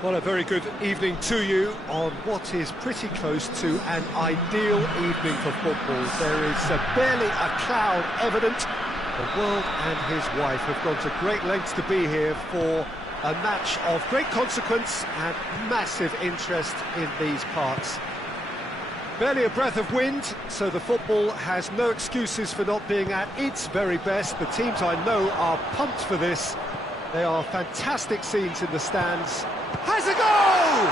Well, a very good evening to you on what is pretty close to an ideal evening for football. There is barely a cloud evident. The world and his wife have gone to great lengths to be here for a match of great consequence and massive interest in these parts. Barely a breath of wind, so the football has no excuses for not being at its very best. The teams I know are pumped for this. They are fantastic scenes in the stands. Has a goal!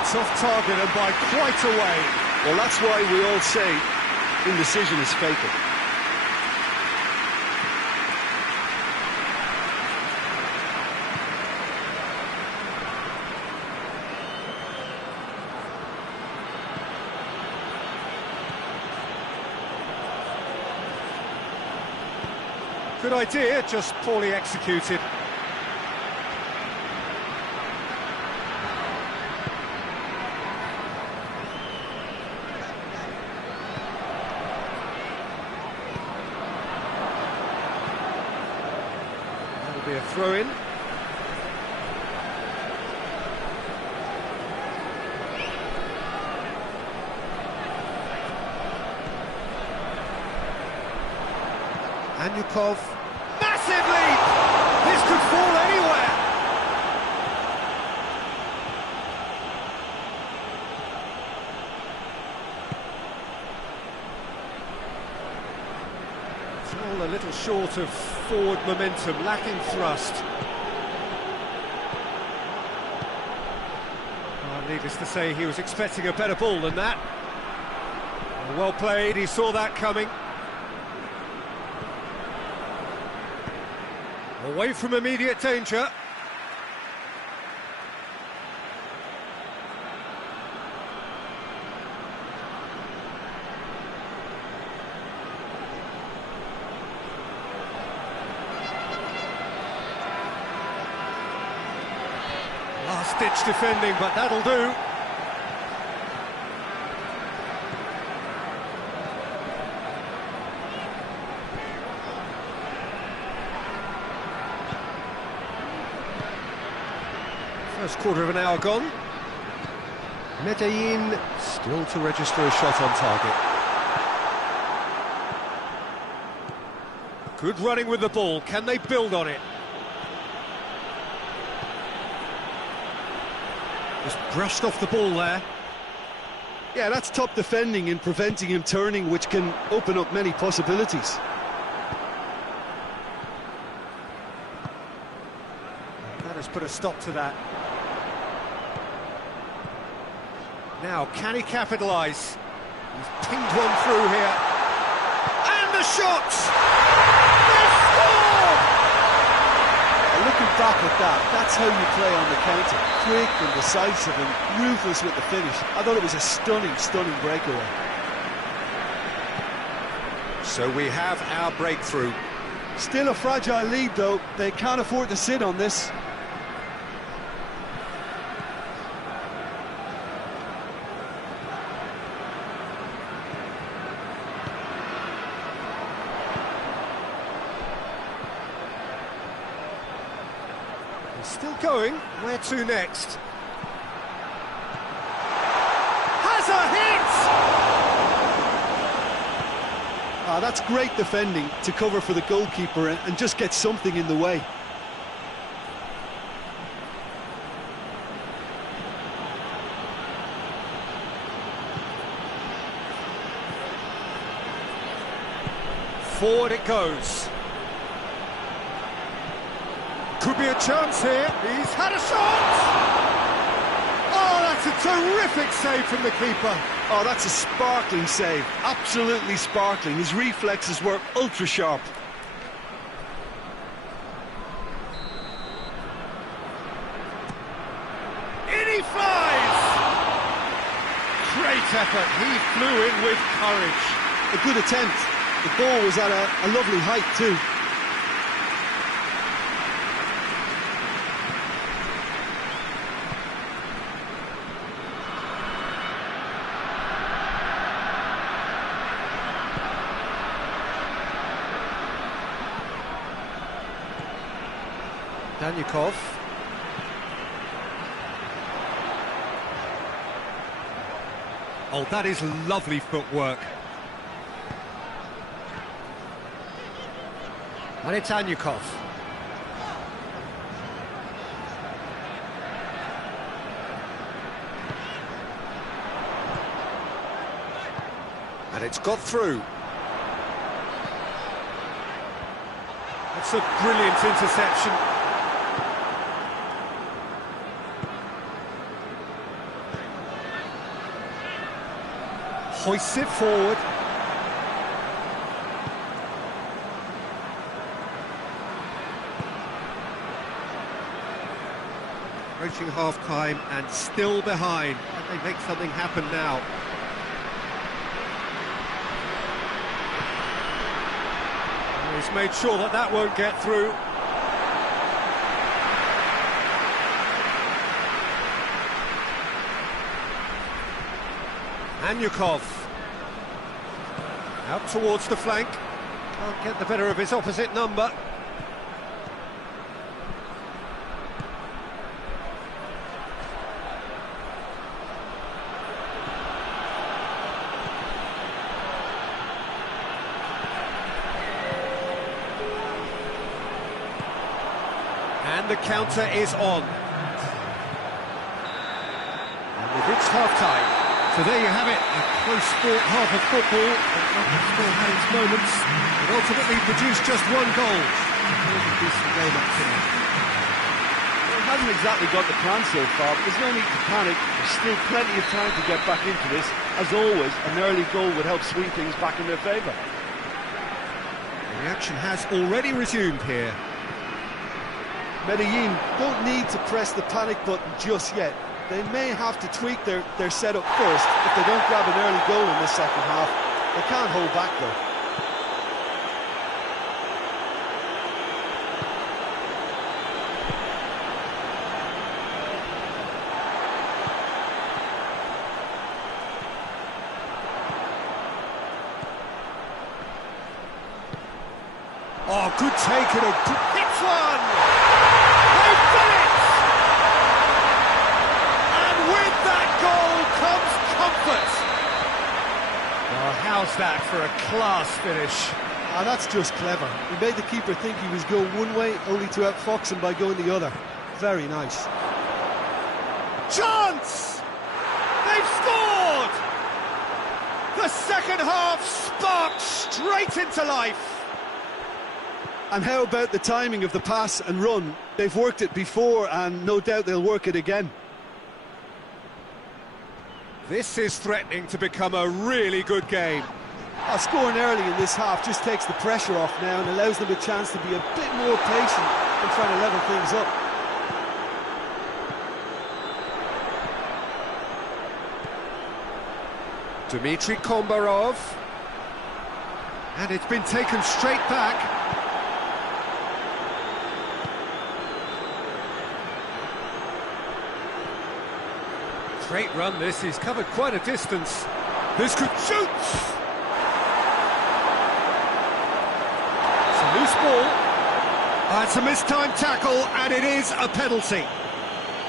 It's off target and by quite a way. Well, that's why we all say indecision is fatal. Good idea, just poorly executed. That'll be a throw-in. Anyukov, massive leap! This could fall anywhere! It's all a little short of forward momentum, lacking thrust. Well, needless to say, he was expecting a better ball than that. Well played, he saw that coming. Away from immediate danger. Last-ditch defending, but that'll do. First quarter of an hour gone. Medellin still to register a shot on target. Good running with the ball. Can they build on it? Just brushed off the ball there. Yeah, that's top defending and preventing him turning, which can open up many possibilities. That has put a stop to that. Now, can he capitalise? He's pinged one through here. And the shot! They score! Looking back at that, that's how you play on the counter. Quick and decisive and ruthless with the finish. I thought it was a stunning, stunning breakaway. So we have our breakthrough. Still a fragile lead, though. They can't afford to sit on this. Still going. Where to next? Has a hit! That's great defending to cover for the goalkeeper and just get something in the way. Forward it goes. Could be a chance here. He's had a shot! Oh, that's a terrific save from the keeper. Oh, that's a sparkling save. Absolutely sparkling. His reflexes were ultra sharp. In he flies! Great effort. He flew in with courage. A good attempt. The ball was at a lovely height too. Anyukov. Oh, that is lovely footwork. And it's Anyukov. And it's got through. It's a brilliant interception. Hoists it forward. Approaching half-time and still behind. Can they make something happen now? He's made sure that that won't get through. Anyukov. Out towards the flank. Can't get the better of his opposite number. And the counter is on. And we've reached half-time. So there you have it, a close fought half of football, but still had its moments. It ultimately produced just one goal. A decent game up to now. Well, it hasn't exactly got the plan so far, but there's no need to panic. There's still plenty of time to get back into this. As always, an early goal would help swing things back in their favour. The action has already resumed here. Medellin don't need to press the panic button just yet. They may have to tweak their setup first if they don't grab an early goal in the second half. They can't hold back though. Oh, good take and a good hit one! They've done it! And with that goal comes comfort. Oh, how's that for a class finish? Ah, that's just clever. He made the keeper think he was going one way, only to outfox him by going the other. Very nice. Chance! They've scored! The second half sparked straight into life. And how about the timing of the pass and run? They've worked it before and no doubt they'll work it again. This is threatening to become a really good game. Scoring early in this half just takes the pressure off now and allows them a chance to be a bit more patient and trying to level things up. Dmitry Kombarov. And it's been taken straight back. Great run this, he's covered quite a distance. This could shoot! It's a loose ball. It's a mistimed tackle and it is a penalty.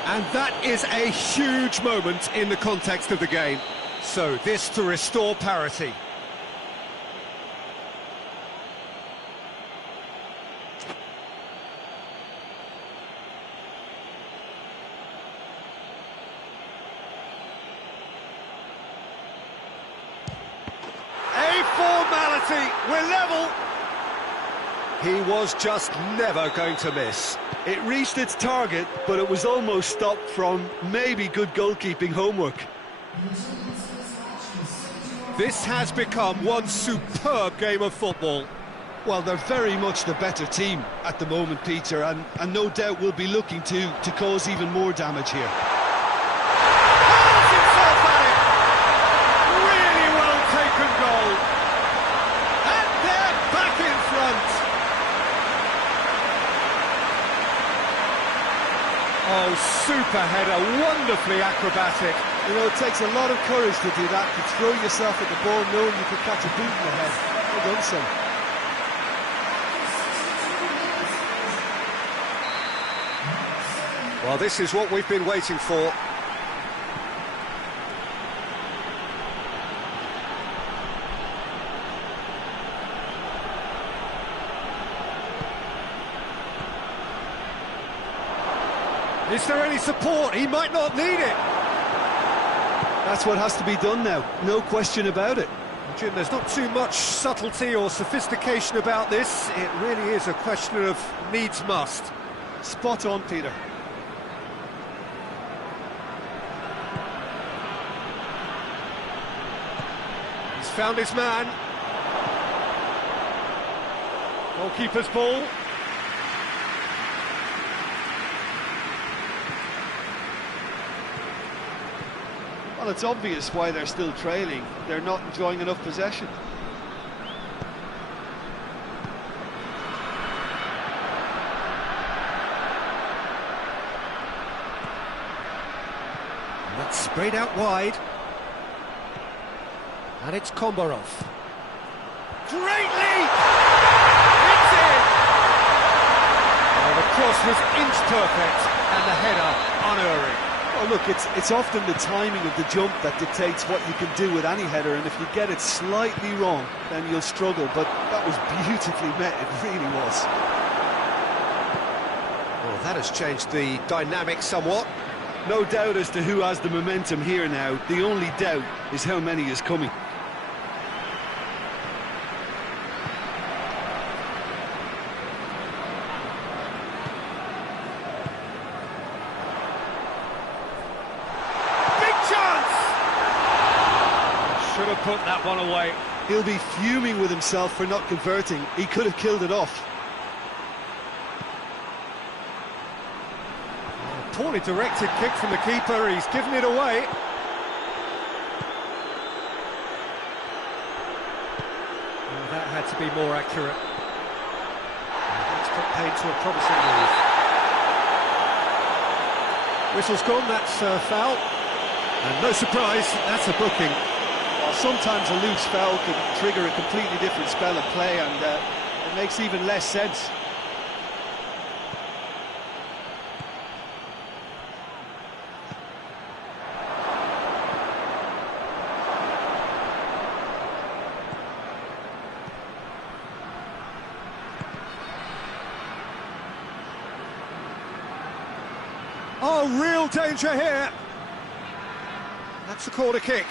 And that is a huge moment in the context of the game. So this to restore parity. We're level. He was just never going to miss. It reached its target, but it was almost stopped from maybe good goalkeeping homework. This has become one superb game of football. Well, they're very much the better team at the moment, Peter, and no doubt will be looking to cause even more damage here. Hurls himself at it. Really well taken goal. Back in front. Oh, super header, wonderfully acrobatic. You know, it takes a lot of courage to do that, to throw yourself at the ball knowing you could catch a boot in the head. Well done, son. Well, this is what we've been waiting for. Is there any support? He might not need it. That's what has to be done now, no question about it. Jim, there's not too much subtlety or sophistication about this. It really is a question of needs must. Spot on, Peter. He's found his man. Goalkeeper's ball. Well, it's obvious why they're still trailing. They're not enjoying enough possession. And that's sprayed out wide. And it's Kombarov. Great leap! It's in! Well, the cross was inch perfect and the header unerring. Oh, look, it's often the timing of the jump that dictates what you can do with any header, and if you get it slightly wrong, then you'll struggle, but that was beautifully met, it really was. Well, that has changed the dynamic somewhat. No doubt as to who has the momentum here now. The only doubt is how many is coming. Should have put that one away. He'll be fuming with himself for not converting. He could have killed it off. Poorly directed kick from the keeper. He's given it away. Oh, that had to be more accurate. That's put paid to a promising move. Whistle's gone. That's a foul. And no surprise, that's a booking. Sometimes a loose foul can trigger a completely different spell of play, and it makes even less sense. Oh, real danger here. That's a corner kick.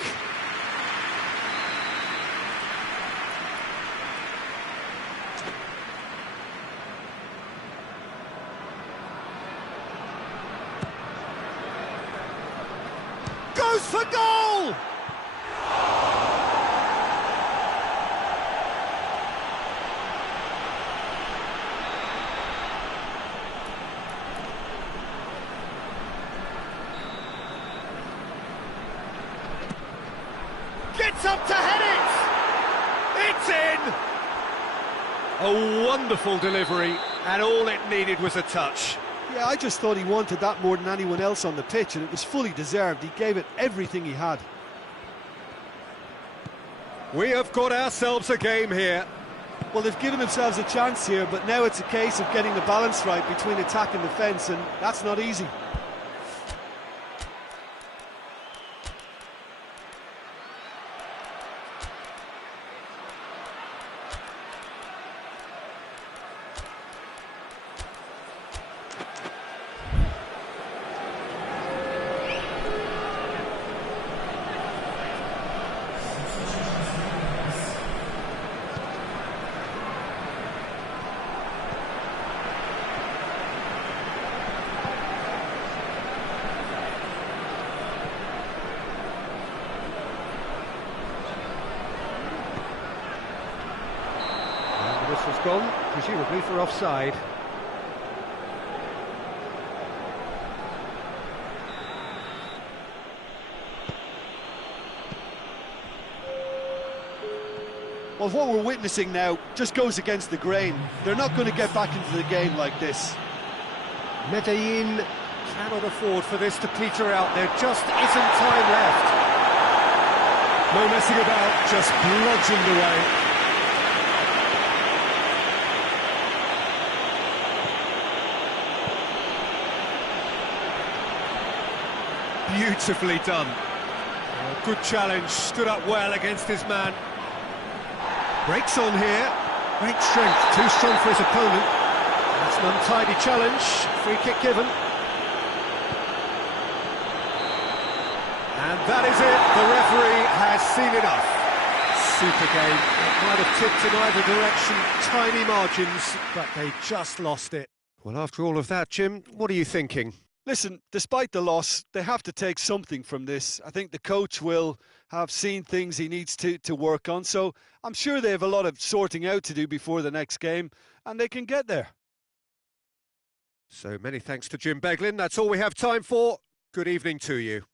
Goes for goal! Gets up to head it! It's in! A wonderful delivery, and all it needed was a touch. Yeah, I just thought he wanted that more than anyone else on the pitch, and it was fully deserved. He gave it everything he had. We have got ourselves a game here. Well, they've given themselves a chance here, but now it's a case of getting the balance right between attack and defence, and that's not easy. Whistle's gone, presumably for offside. Well, what we're witnessing now just goes against the grain. They're not going to get back into the game like this. Medellin cannot afford for this to peter out. There just isn't time left. No messing about, just bludgeoned away. Beautifully done. Good challenge, stood up well against his man. Breaks on here. Great strength, too strong for his opponent. That's an untidy challenge. Free kick given. And that is it. The referee has seen enough. Super game. It might have tipped in either direction. Tiny margins, but they just lost it. Well, after all of that, Jim, what are you thinking? Listen, despite the loss, they have to take something from this. I think the coach will have seen things he needs to work on. So I'm sure they have a lot of sorting out to do before the next game, and they can get there. So many thanks to Jim Beglin. That's all we have time for. Good evening to you.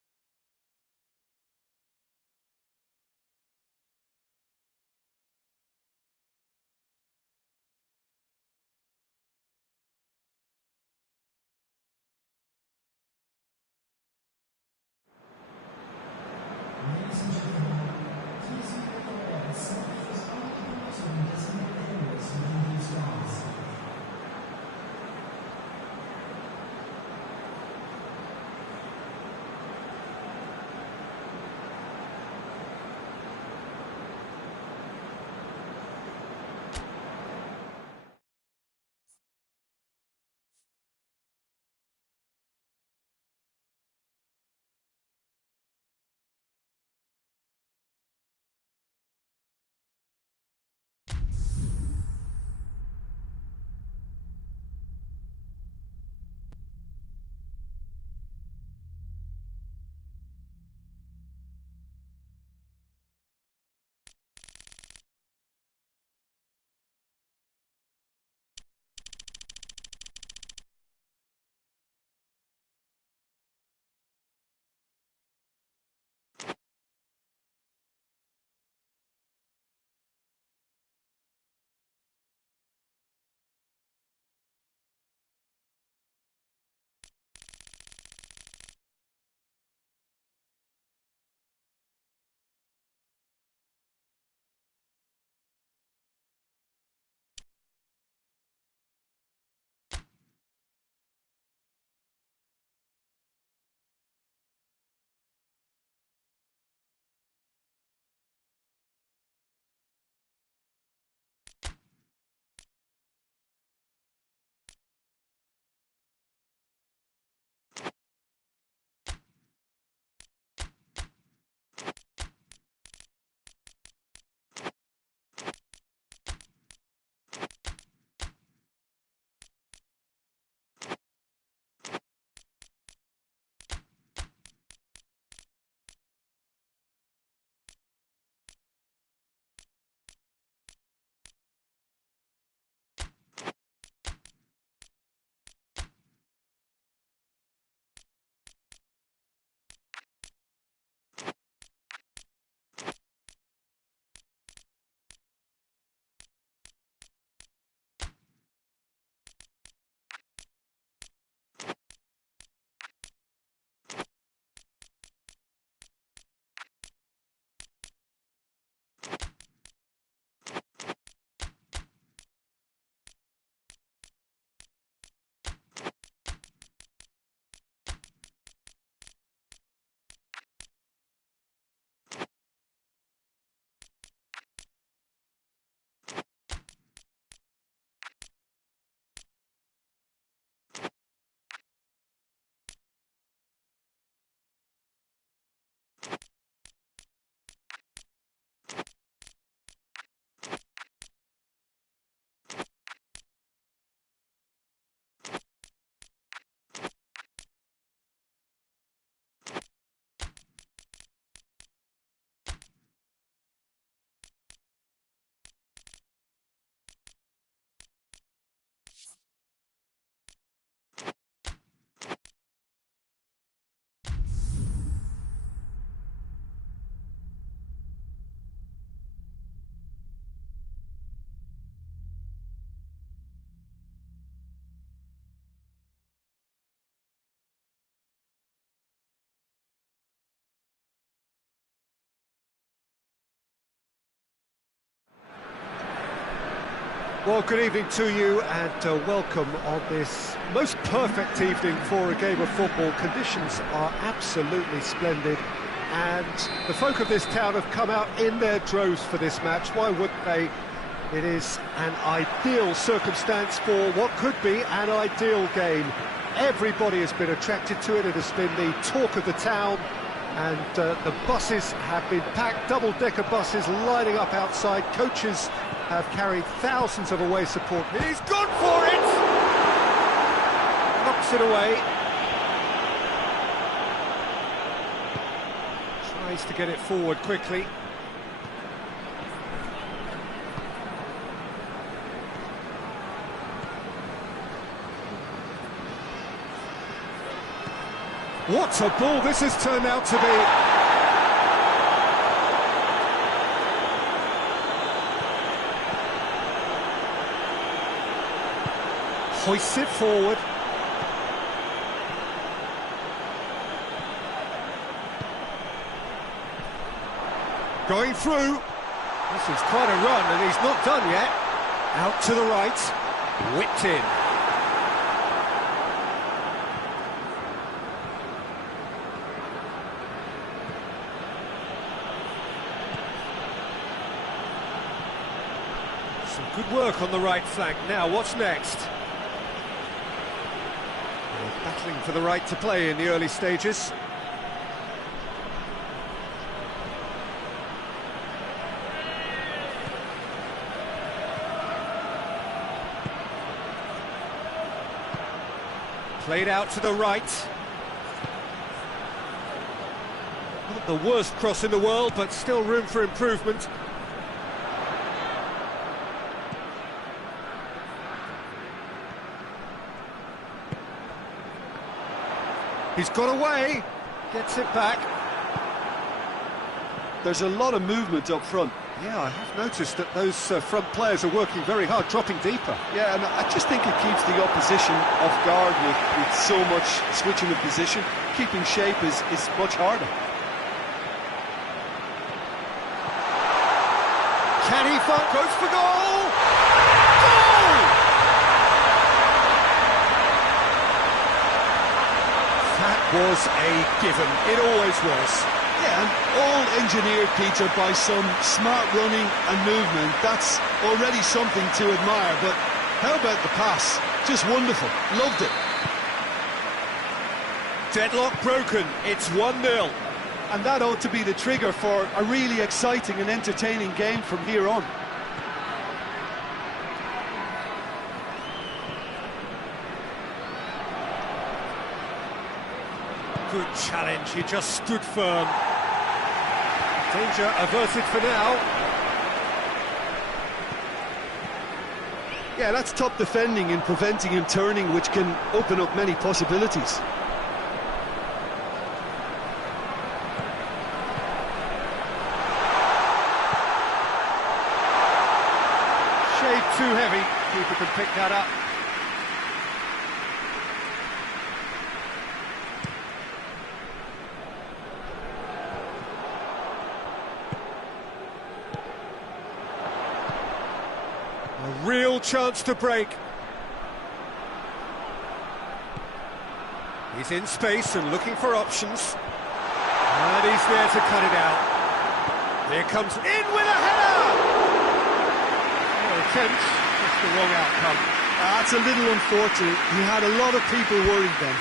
Well, good evening to you and welcome on this most perfect evening for a game of football. Conditions are absolutely splendid and the folk of this town have come out in their droves for this match. Why wouldn't they? It is an ideal circumstance for what could be an ideal game. Everybody has been attracted to it. It has been the talk of the town and the buses have been packed, double-decker buses lining up outside. Coaches have carried thousands of away support. He's gone for it! Knocks it away. Tries to get it forward quickly. What a ball this has turned out to be! Hoists it forward. Going through. This is quite a run, and he's not done yet. Out to the right. Whipped in. Some good work on the right flank. Now, what's next? They're battling for the right to play in the early stages. Played out to the right. Not the worst cross in the world, but still room for improvement. He's got away, gets it back. There's a lot of movement up front. Yeah, I have noticed that those front players are working very hard, dropping deeper. Yeah, and I just think it keeps the opposition off guard with so much switching of position. Keeping shape is much harder. Can he find? Goes for goal! Goal! That was a given. It always was. Yeah, and all engineered, Peter, by some smart running and movement. That's already something to admire, but how about the pass? Just wonderful. Loved it. Deadlock broken. It's 1-0. And that ought to be the trigger for a really exciting and entertaining game from here on. Good challenge, he just stood firm. Danger averted for now. Yeah, that's top defending and preventing him turning, which can open up many possibilities. Shade too heavy, keeper can pick that up. A real chance to break. He's in space and looking for options. And he's there to cut it out. Here comes in with a header! Attempt, just the wrong outcome. That's a little unfortunate. He had a lot of people worried then.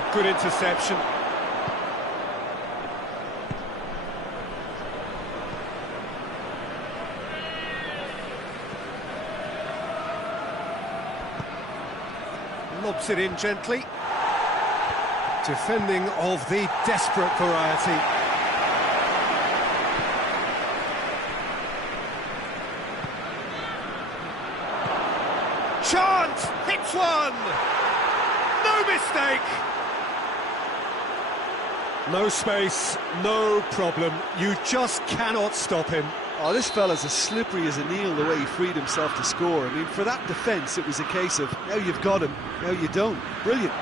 Oh, good interception. Lobs it in gently. Defending of the desperate variety. Chance! Hits one! No mistake! No space, no problem. You just cannot stop him. Oh, this fella's as slippery as an eel, the way he freed himself to score. I mean, for that defence, it was a case of, now you've got him, now you don't. Brilliant.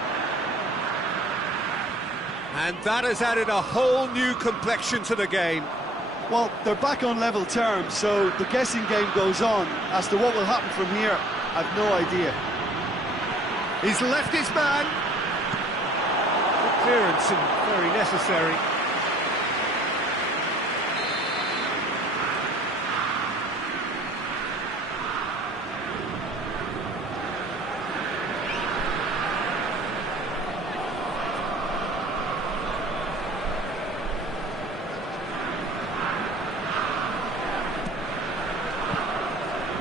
And that has added a whole new complexion to the game. Well, they're back on level terms, so the guessing game goes on. As to what will happen from here, I've no idea. He's left his man. Good clearance and very necessary.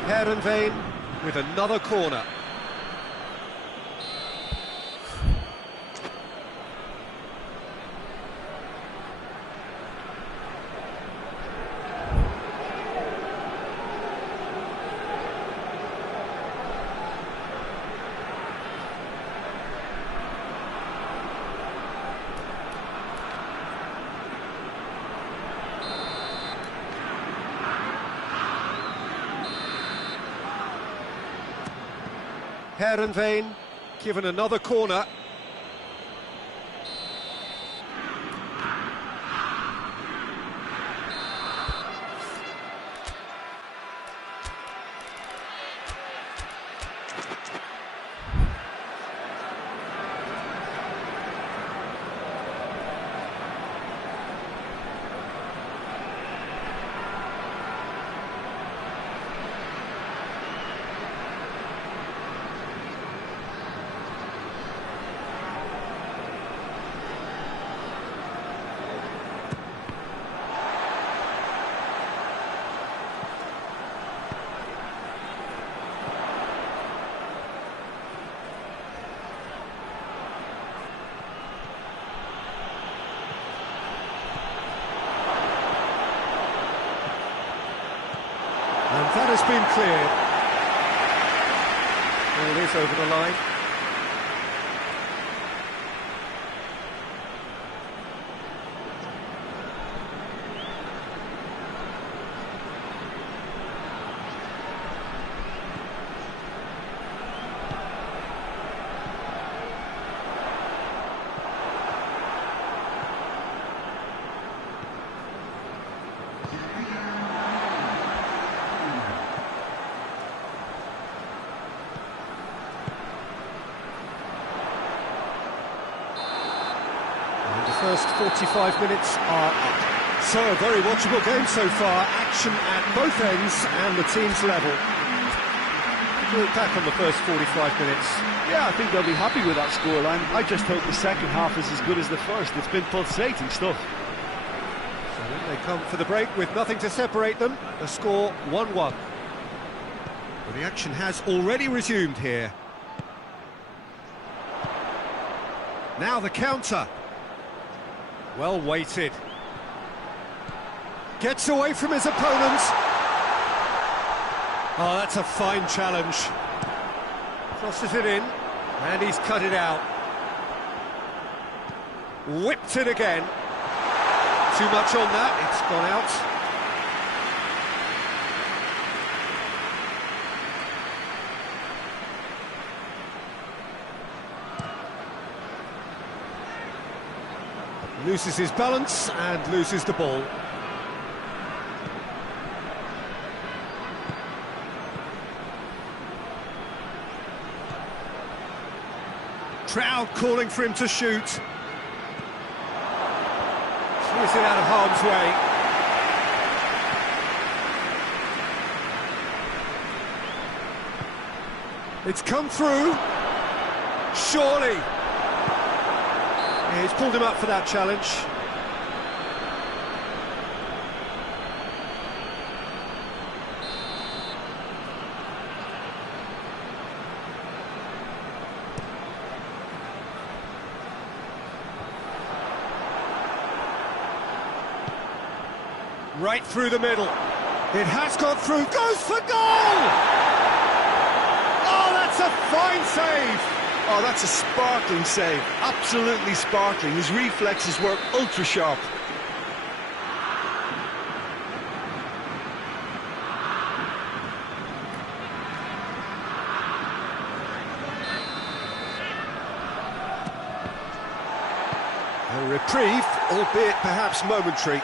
PesVuiVeNinhBinh with another corner. PesVuiVeNinhBinh given another corner. And that has been cleared. Ball is over the line. First 45 minutes are up. So a very watchable game so far. Action at both ends and the teams level. Look back on the first 45 minutes. Yeah, I think they'll be happy with that scoreline. I just hope the second half is as good as the first. It's been pulsating stuff. So then they come for the break with nothing to separate them. The score 1-1. Well, the action has already resumed here. Now the counter. Well weighted. Gets away from his opponent. Oh, that's a fine challenge. Crosses it in, and he's cut it out. Whipped it again. Too much on that, it's gone out. Loses his balance and loses the ball. Crowd calling for him to shoot. Clears it out of harm's way. It's come through. Surely. He's pulled him up for that challenge. Right through the middle. It has gone through, goes for goal! Oh, that's a fine save! Oh, that's a sparkling save. Absolutely sparkling. His reflexes were ultra sharp. A reprieve, albeit perhaps momentary.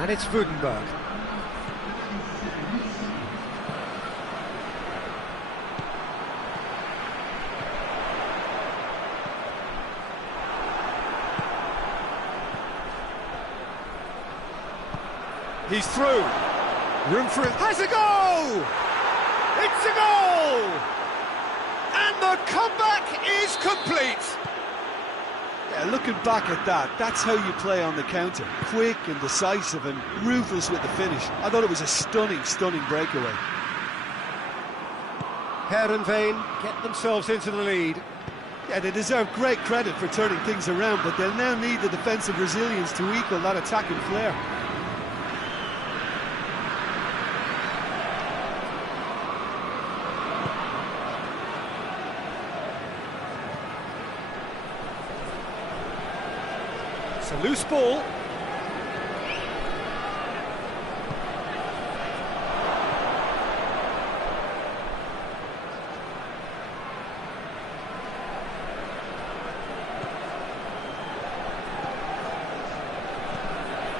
And it's PesVuiVeNinhBinh. He's through. Room for it. Has a goal! It's a goal! And the comeback is complete. Yeah, looking back at that, that's how you play on the counter. Quick and decisive and ruthless with the finish. I thought it was a stunning, stunning breakaway. PesVuiVeNinhBinh get themselves into the lead. Yeah, they deserve great credit for turning things around, but they'll now need the defensive resilience to equal that attacking flair. It's a loose ball.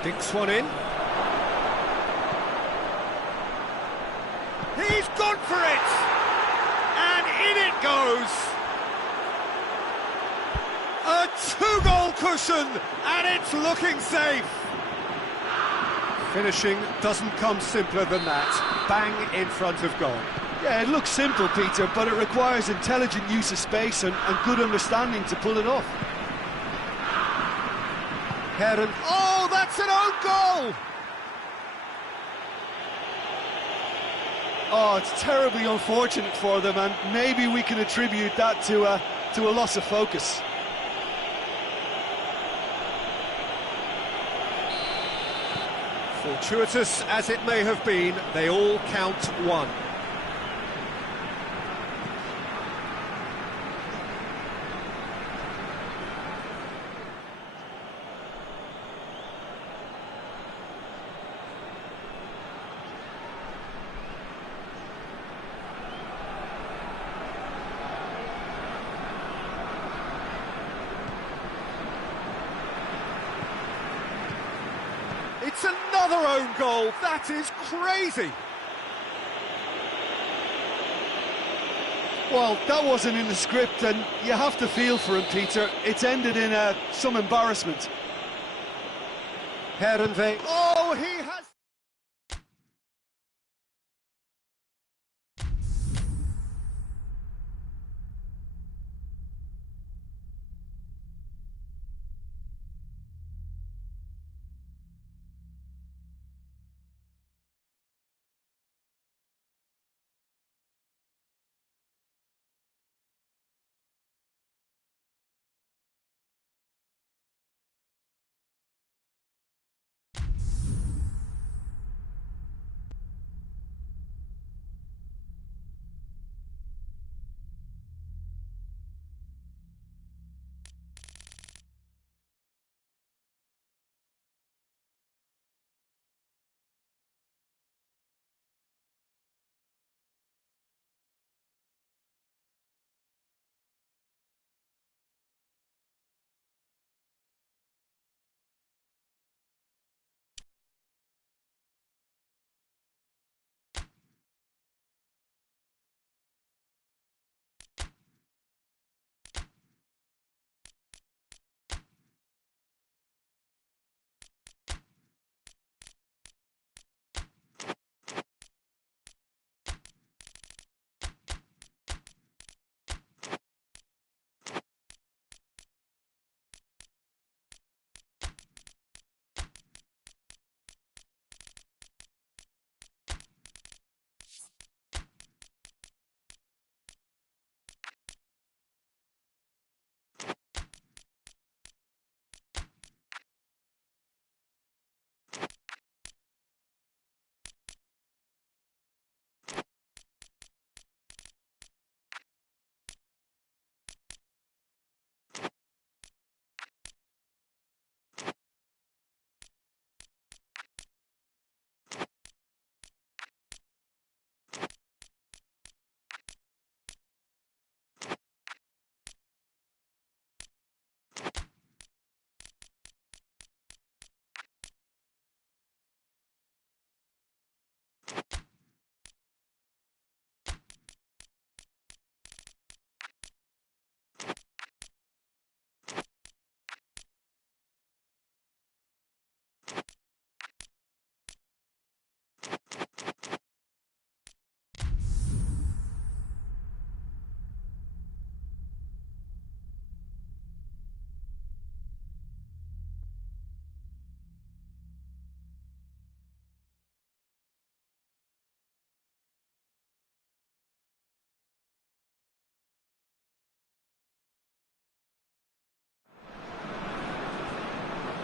Dinks one in. He's gone for it! And in it goes! A two-goal cushion, and it's looking safe. Finishing doesn't come simpler than that. Bang in front of goal. Yeah, it looks simple, Peter, but it requires intelligent use of space and good understanding to pull it off. Oh, that's an own goal! Oh, it's terribly unfortunate for them, and maybe we can attribute that to a loss of focus. Fortuitous as it may have been, they all count one. It's another own goal. That is crazy. Well, that wasn't in the script, and you have to feel for him, Peter. It's ended in some embarrassment. PesVuiVeNinhBinh. Oh, he has...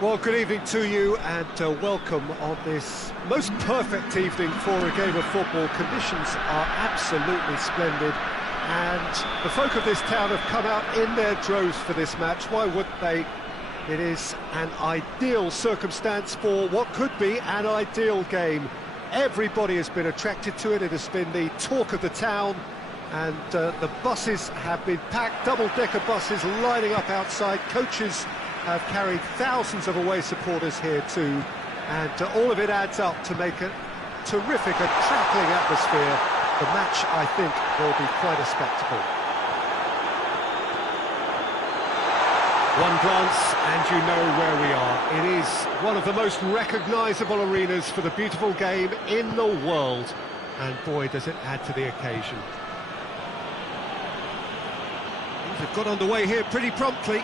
Well, good evening to you and welcome on this most perfect evening for a game of football. Conditions are absolutely splendid and the folk of this town have come out in their droves for this match. Why wouldn't they? It is an ideal circumstance for what could be an ideal game. Everybody has been attracted to it. It has been the talk of the town, and the buses have been packed, double-decker buses lining up outside. Coaches have carried thousands of away supporters here too, and all of it adds up to make a terrific, crackling atmosphere. The match, I think, will be quite a spectacle. One glance and you know where we are. It is one of the most recognisable arenas for the beautiful game in the world, and boy does it add to the occasion. Things have got underway here pretty promptly.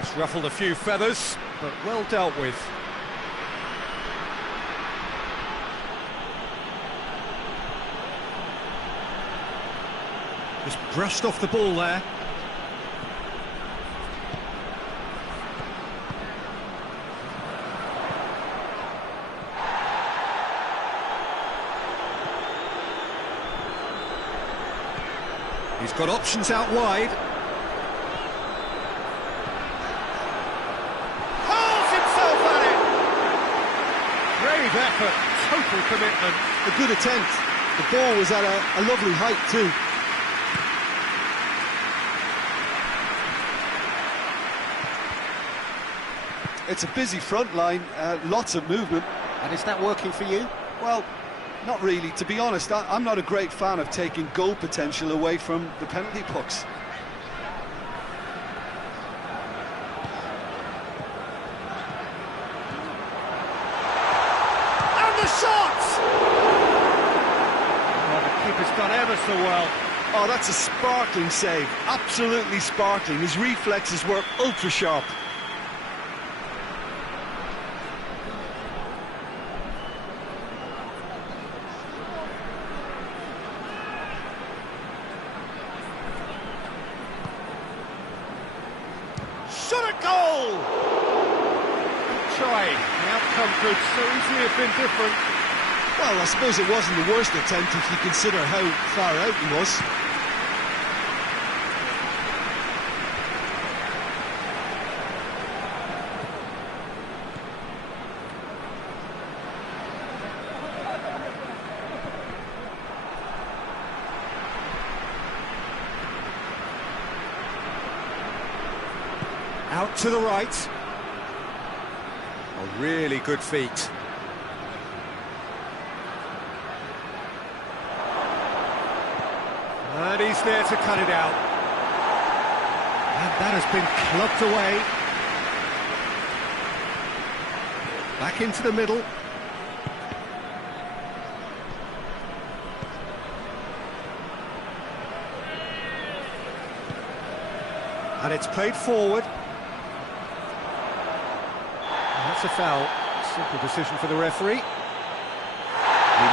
It's ruffled a few feathers, but well dealt with. Just brushed off the ball there. He's got options out wide. Hurls himself at it! Brave effort, total commitment. A good attempt. The ball was at a lovely height too. It's a busy front line, lots of movement. And is that working for you? Well, not really. To be honest, I'm not a great fan of taking goal potential away from the penalty pucks. And the shot! Oh, the keeper's done ever so well. Oh, that's a sparkling save. Absolutely sparkling. His reflexes were ultra sharp. Shot a goal! Try. The outcome could so easily have been different. Well, I suppose it wasn't the worst attempt if you consider how far out he was. Out to the right. Oh, really good feet. And he's there to cut it out. And that has been clubbed away. Back into the middle. And it's played forward. That's a foul. Simple decision for the referee. He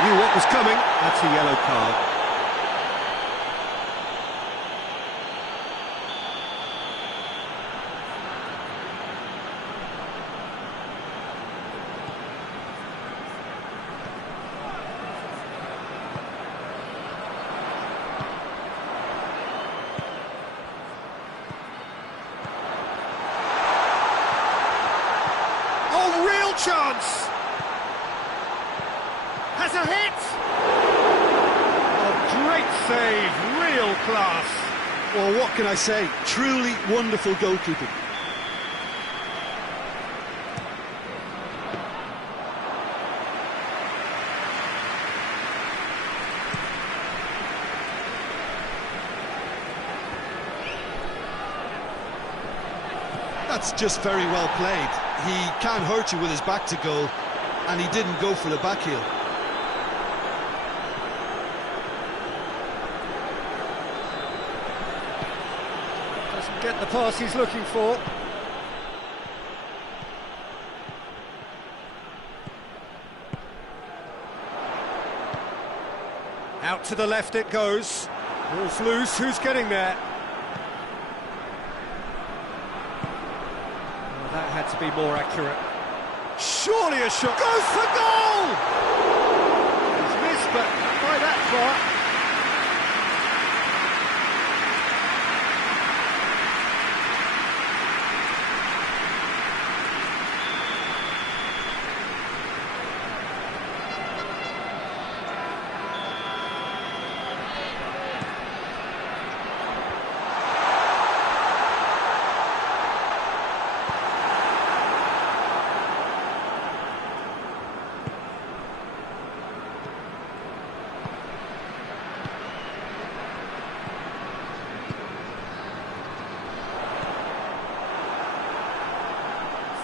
knew what was coming. That's a yellow card. Oh, real chance! Has a hit! Oh, great save, real class. Well, what can I say? Truly wonderful goalkeeping. That's just very well played. He can't hurt you with his back to goal, and he didn't go for the back heel. Doesn't get the pass he's looking for. Out to the left it goes. Ball's loose, who's getting there? Well, that had to be more accurate. Surely a shot goes for goal! He's missed, but not by that far.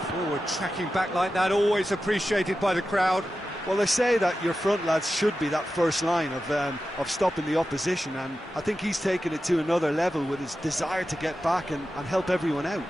Forward tracking back like that, always appreciated by the crowd. Well, they say that your front lads should be that first line of stopping the opposition, and I think he's taken it to another level with his desire to get back and help everyone out.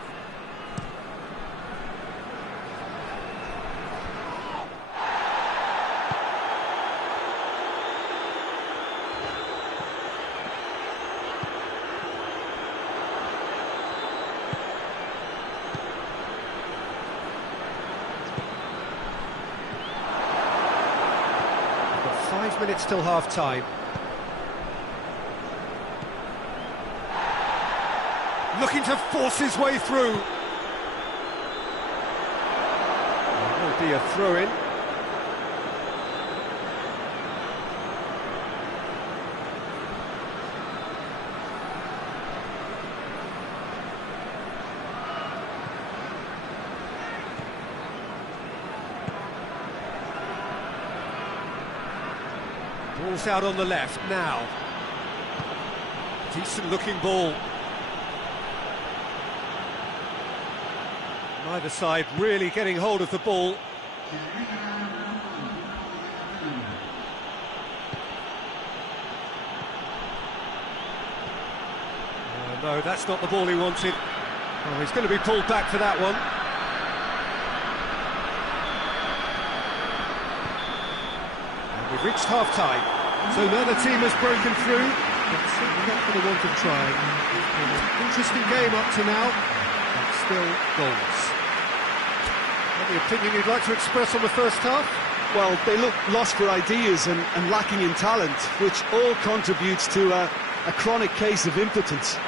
Got 5 minutes till half-time. Looking to force his way through. It will be a throw-in. Ball's out on the left now. Decent looking ball. Neither side really getting hold of the ball. No, that's not the ball he wanted. Oh, he's going to be pulled back for that one. We've reached half-time, so neither team has broken through, but certainly not for the want of trying. It's been an interesting game up to now, but still goals. Any opinion you'd like to express on the first half? Well, they look lost for ideas and lacking in talent, which all contributes to a chronic case of impotence.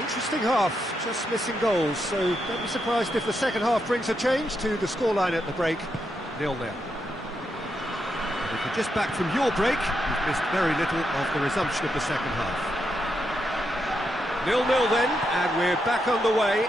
Interesting half, just missing goals, so don't be surprised if the second half brings a change to the scoreline at the break, 0-0. If you're just back from your break, you've missed very little of the resumption of the second half. 0-0 then, and we're back on the way.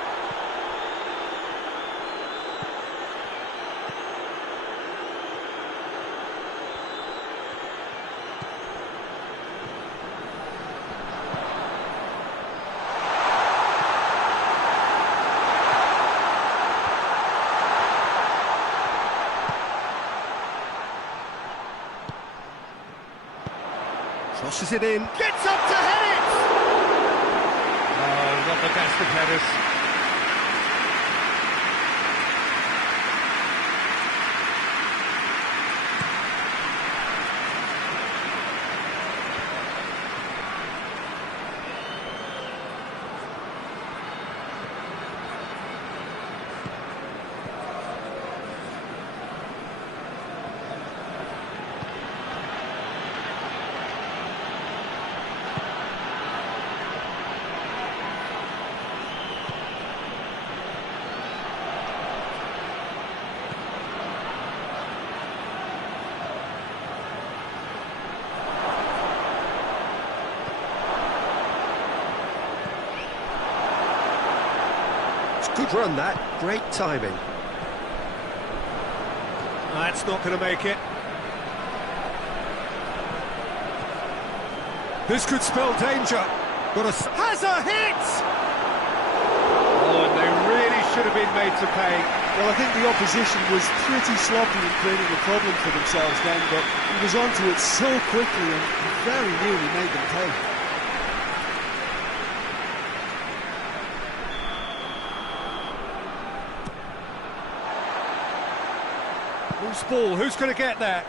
Crosses it in, gets up to head it! Oh, not the best of headers. Good run that, great timing. That's not going to make it. This could spell danger. Has a hit! Oh, and they really should have been made to pay. Well, I think the opposition was pretty sloppy in creating a problem for themselves then, but he was onto it so quickly and very nearly made them pay. Loose ball, who's going to get there?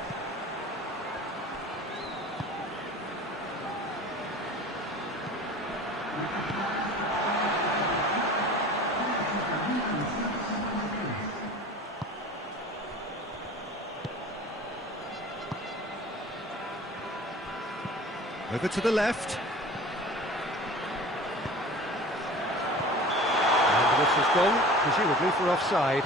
Over to the left. And the whistle's gone, presumably for offside.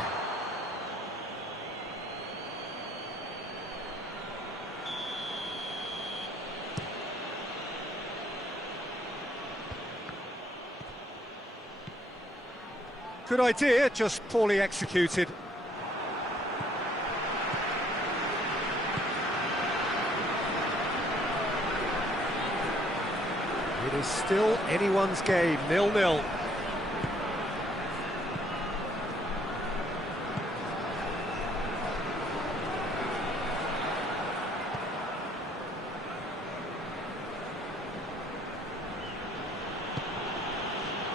Good idea, just poorly executed. It is still anyone's game, 0-0.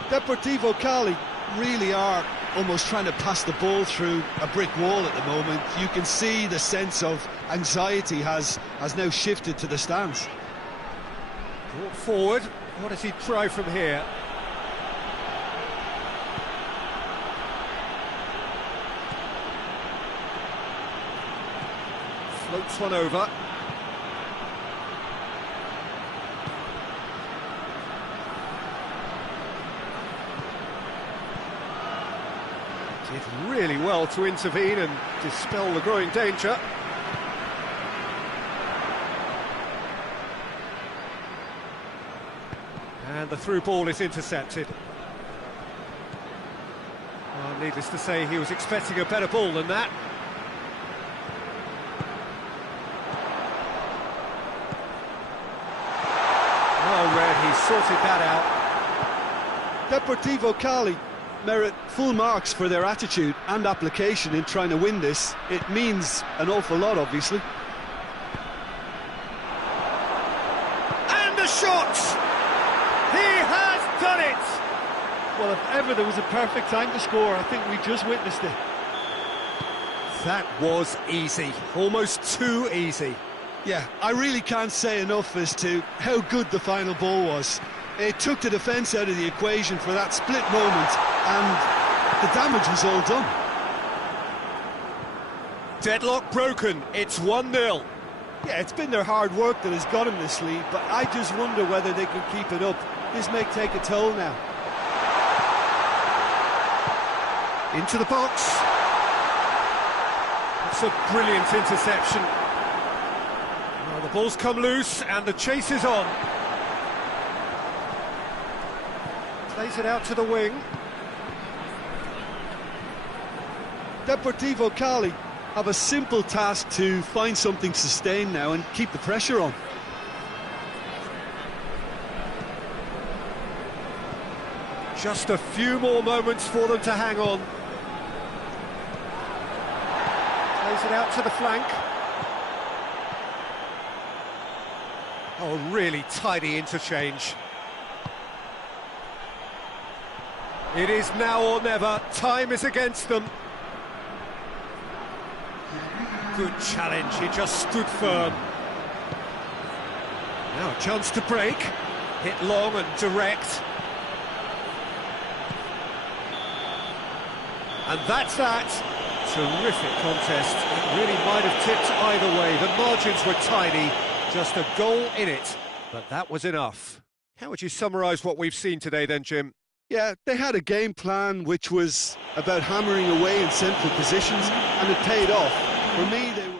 Deportivo Cali really are almost trying to pass the ball through a brick wall at the moment. You can see the sense of anxiety has now shifted to the stands. Brought forward, what does he try from here? Floats one over. Did really well to intervene and dispel the growing danger. And the through ball is intercepted. Well, needless to say, he was expecting a better ball than that. Oh, Red, he sorted that out. Deportivo Cali merit full marks for their attitude and application in trying to win this. It means an awful lot, obviously. And the shot! He has done it! Well, if ever there was a perfect time to score, I think we just witnessed it. That was easy, almost too easy. Yeah, I really can't say enough as to how good the final ball was. It took the defence out of the equation for that split moment, and the damage was all done. Deadlock broken, it's 1-0. Yeah, it's been their hard work that has got them this lead, but I just wonder whether they can keep it up. This may take a toll now. Into the box. It's a brilliant interception. Well, the ball's come loose and the chase is on. Plays it out to the wing. Deportivo Cali have a simple task to find something sustained now and keep the pressure on. Just a few more moments for them to hang on. Plays it out to the flank. Oh, really tidy interchange. It is now or never. Time is against them. Good challenge, he just stood firm. Now a chance to break. Hit long and direct. And that's that. Terrific contest. It really might have tipped either way. The margins were tiny. Just a goal in it. But that was enough. How would you summarise what we've seen today then, Jim? Yeah, they had a game plan which was about hammering away in central positions, and it paid off. For me, they were...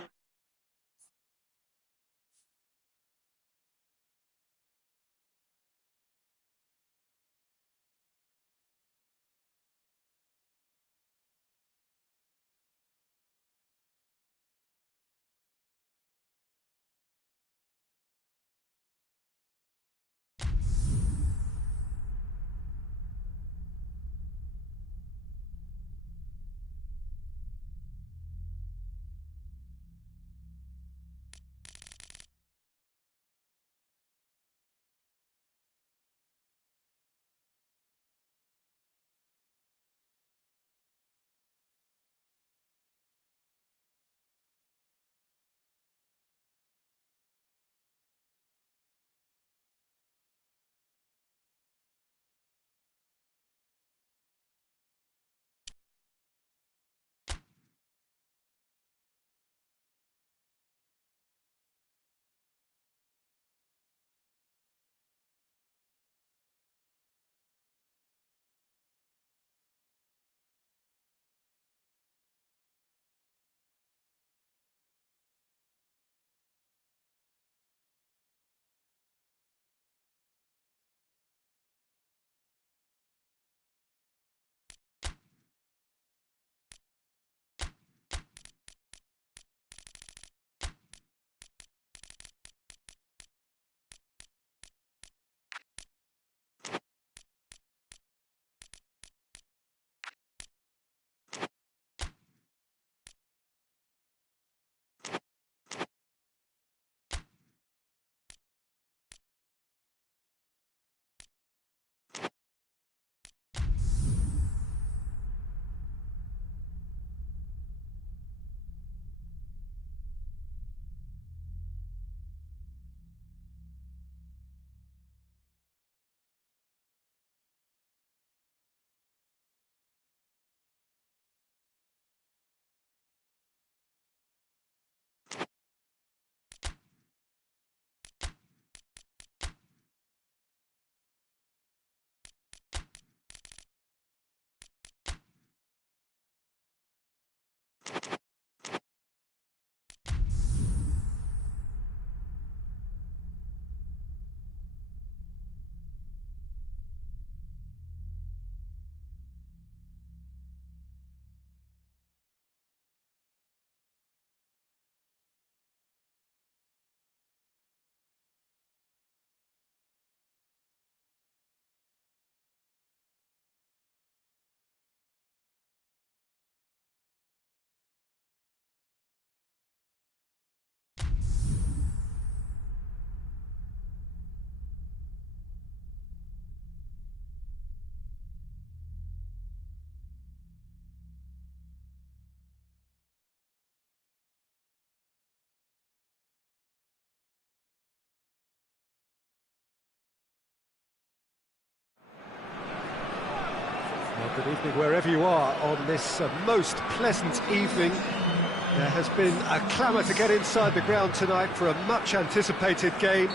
Good evening wherever you are on this most pleasant evening. There has been a clamour to get inside the ground tonight for a much anticipated game.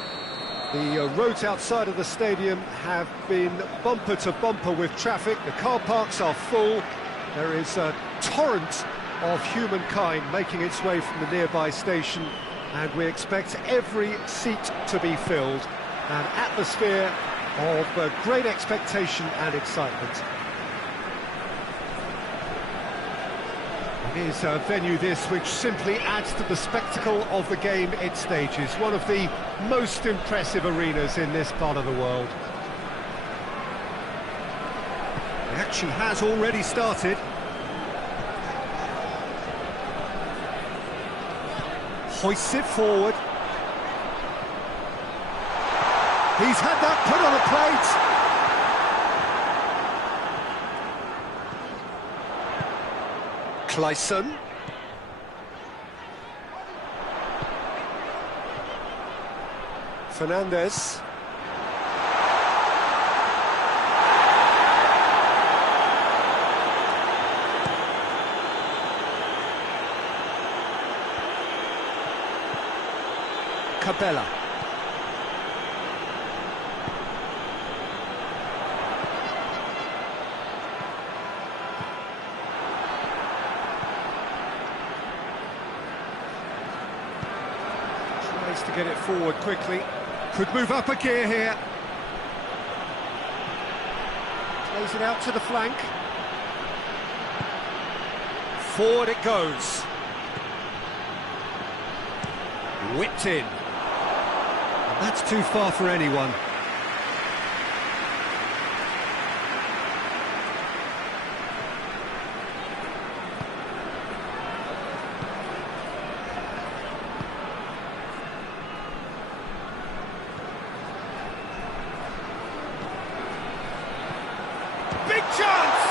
The roads outside of the stadium have been bumper to bumper with traffic. The car parks are full. There is a torrent of humankind making its way from the nearby station, and we expect every seat to be filled. An atmosphere of great expectation and excitement. It is a venue this which simply adds to the spectacle of the game it stages. One of the most impressive arenas in this part of the world. The action has already started. Hoists it forward. He's had that put on a plate. Clayson. Fernandez. Cabella. Tries to get it forward quickly. Could move up a gear here. Plays it out to the flank. Forward it goes. Whipped in. And that's too far for anyone. Big chance!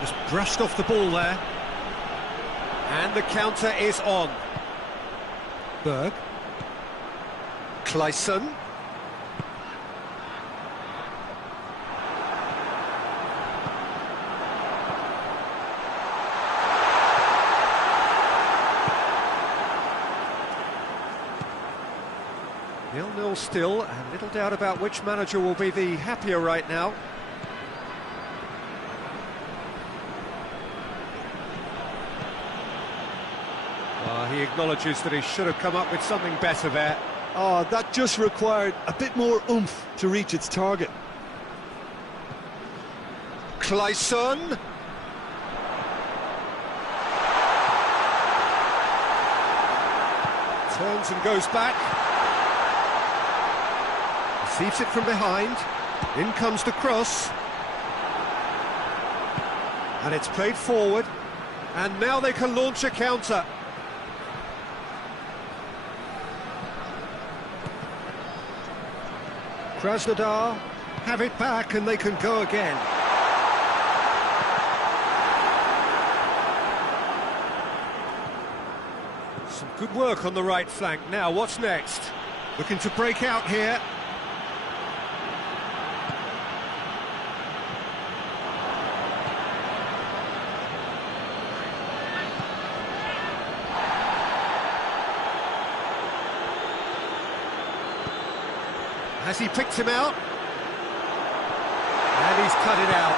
Just brushed off the ball there. And the counter is on. Berg. Clayson. Nil-nil still, and little doubt about which manager will be the happier right now. He acknowledges that he should have come up with something better there. Oh, that just required a bit more oomph to reach its target. Clayson. Turns and goes back. Receives it from behind. In comes the cross. And it's played forward. And now they can launch a counter. Krasnodar have it back and they can go again. Some good work on the right flank. Now, what's next? Looking to break out here. Has he picked him out? And he's cut it out.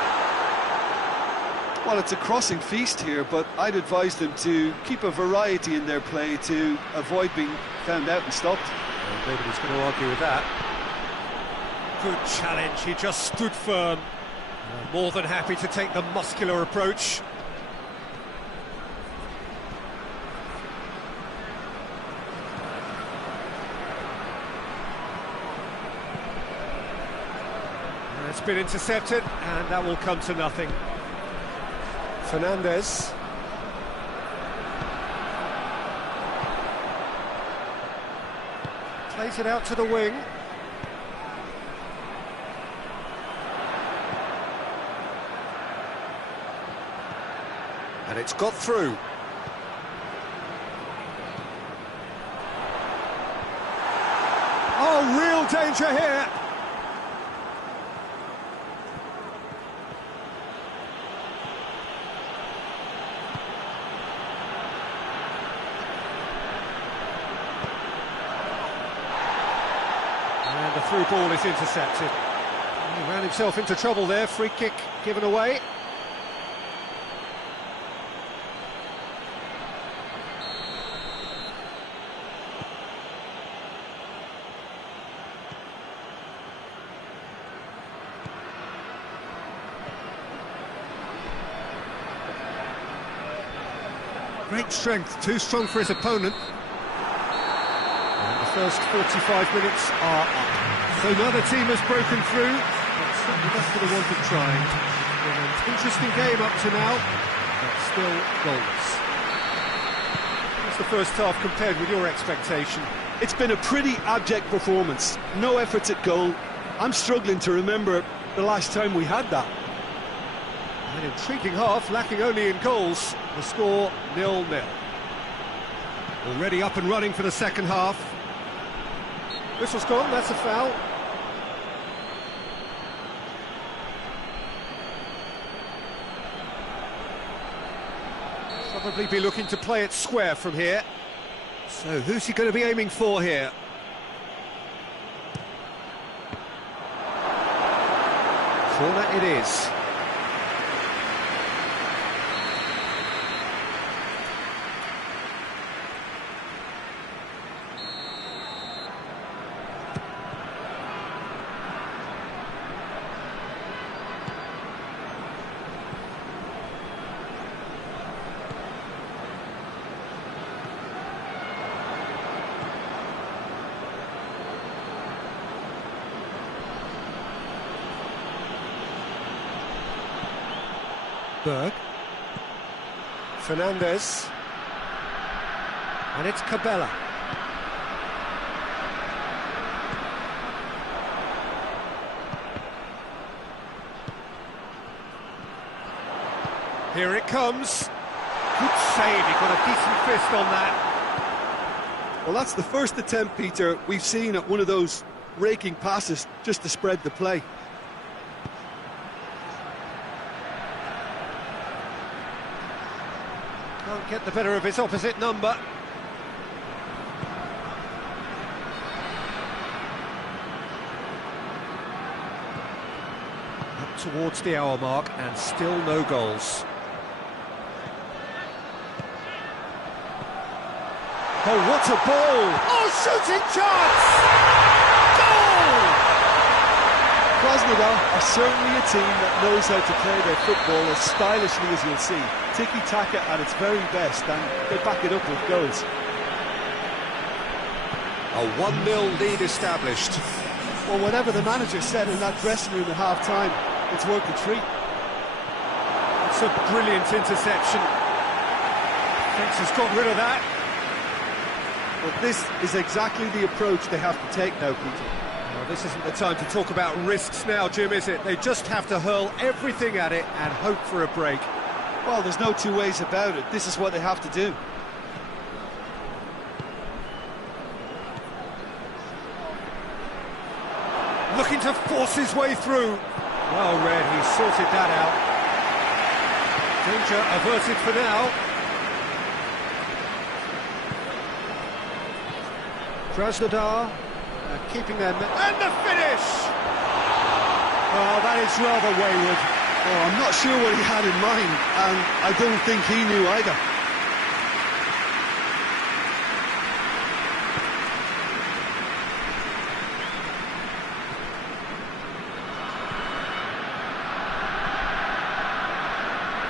Well, it's a crossing feast here, but I'd advise them to keep a variety in their play to avoid being found out and stopped. Well, nobody's going to argue with that. Good challenge, he just stood firm. More than happy to take the muscular approach. It's been intercepted, and that will come to nothing. Fernandez. Plays it out to the wing. And it's got through. Oh, real danger here. And the through ball is intercepted. He ran himself into trouble there. Free kick given away. Great strength, too strong for his opponent. And the first 45 minutes are up. So neither team has broken through, but certainly not for the want of trying. An interesting game up to now, but still goals. What's the first half compared with your expectation? It's been a pretty abject performance. No efforts at goal. I'm struggling to remember the last time we had that. An intriguing half, lacking only in goals. The score 0-0. Already up and running for the second half. Whistle's gone, that's a foul. Probably be looking to play it square from here. So who's he going to be aiming for here? Corner it is. Berg. Fernandez. And it's Cabela. Here it comes. Good save, he got a decent fist on that. Well, that's the first attempt, Peter, we've seen at one of those raking passes just to spread the play. Can't get the better of his opposite number. Up towards the hour mark and still no goals. Oh, what a ball! Oh, shooting chance! Goal! Krasnodar are certainly a team that knows how to play their football as stylishly as you'll see. Tiki-taka at its very best, and they back it up with goals. A 1-0 lead established. Well, whatever the manager said in that dressing room at half-time, it's worth a treat. It's a brilliant interception. Thinks he's got rid of that. But this is exactly the approach they have to take now, Peter. Well, this isn't the time to talk about risks now, Jim, is it? They just have to hurl everything at it and hope for a break. Well, there's no two ways about it. This is what they have to do. Looking to force his way through. Well read, he sorted that out. Danger averted for now. Krasnodar keeping them, and the finish! Oh, that is rather wayward. Oh, I'm not sure what he had in mind, and I don't think he knew either.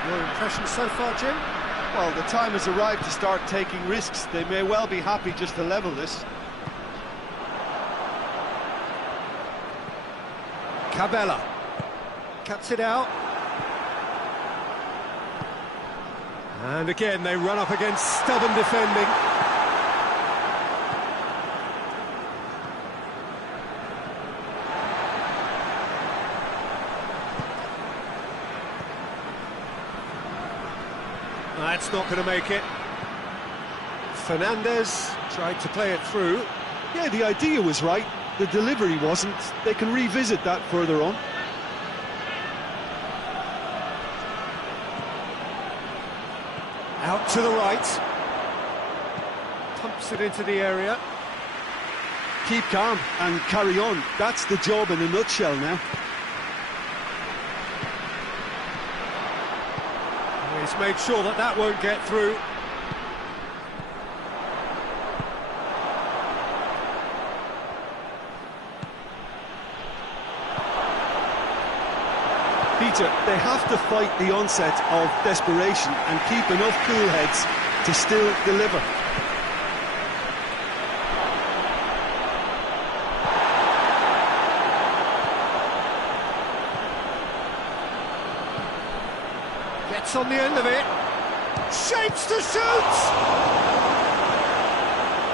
Your impression so far, Jim? Well, the time has arrived to start taking risks. They may well be happy just to level this. Cabela cuts it out. And again, they run up against stubborn defending. That's not going to make it. Fernandez tried to play it through. Yeah, the idea was right. The delivery wasn't. They can revisit that further on. Out to the right. Pumps it into the area. Keep calm and carry on. That's the job in a nutshell now. He's made sure that that won't get through. Peter, they have to fight the onset of desperation and keep enough cool heads to still deliver. Gets on the end of it. Shapes to shoot!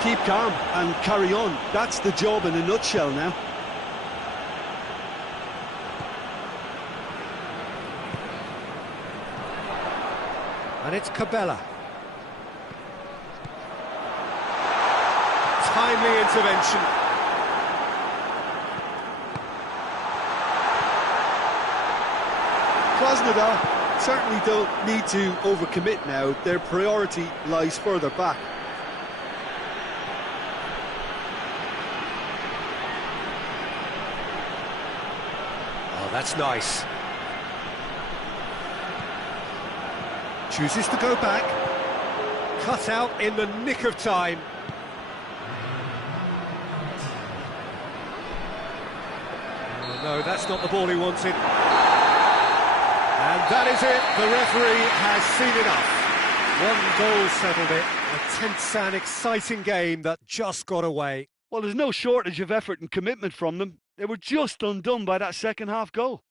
Keep calm and carry on. That's the job in a nutshell now. And it's Cabela. Timely intervention. Krasnodar certainly don't need to overcommit now. Their priority lies further back. Oh, that's nice. Chooses to go back. Cut out in the nick of time. Oh, no, that's not the ball he wanted. And that is it. The referee has seen enough. 1 goal settled it. A tense and exciting game that just got away. Well, there's no shortage of effort and commitment from them. They were just undone by that second half goal.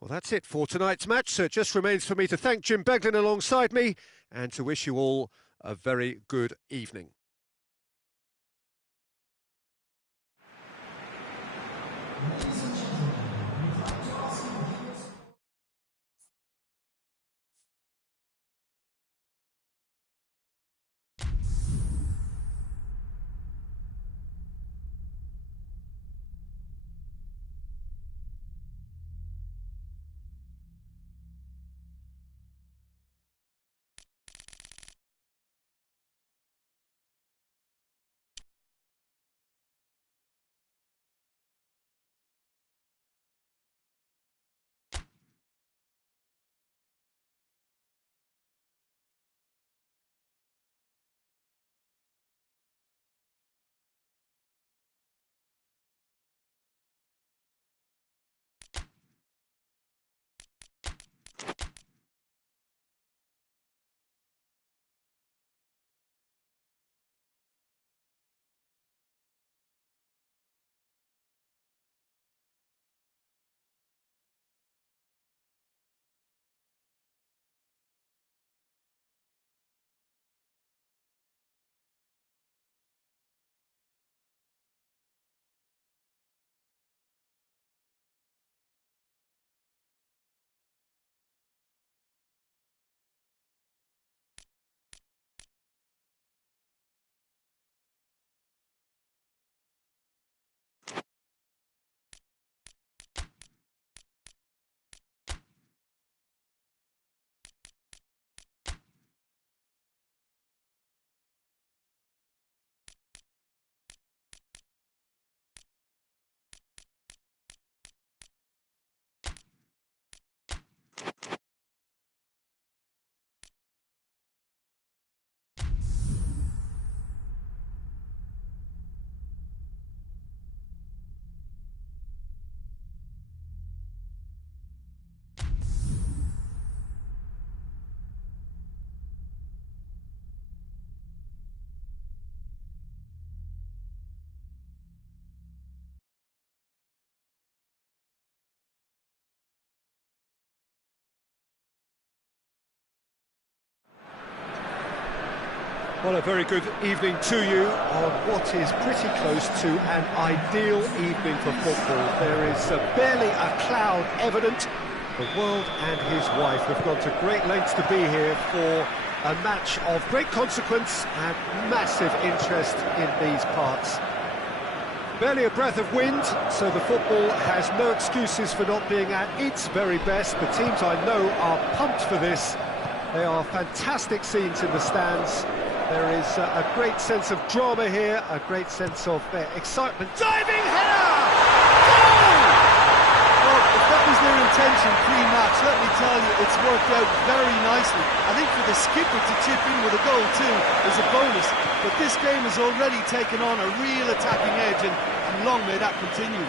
Well, that's it for tonight's match, so it just remains for me to thank Jim Beglin alongside me and to wish you all a very good evening. Well, a very good evening to you on what is pretty close to an ideal evening for football. There is barely a cloud evident, The world and his wife have gone to great lengths to be here for a match of great consequence and massive interest in these parts. Barely a breath of wind, so the football has no excuses for not being at its very best. The teams I know are pumped for this. They are fantastic scenes in the stands. There is a great sense of drama here, a great sense of excitement. Diving header! Well, if that was their intention pre-match, let me tell you, it's worked out very nicely. I think for the skipper to chip in with a goal too is a bonus, but this game has already taken on a real attacking edge, and long may that continue.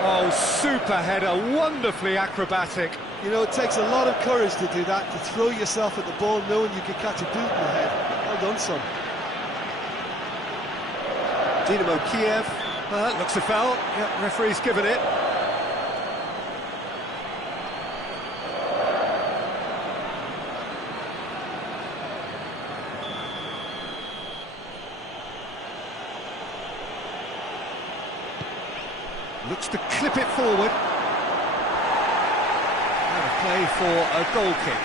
Oh, super header, wonderfully acrobatic. You know, it takes a lot of courage to do that, to throw yourself at the ball knowing you could catch a boot in the head. Well done, son. Dynamo Kiev, looks a foul. Yeah, referee's given it. Looks to clip it forward. And a play for a goal kick.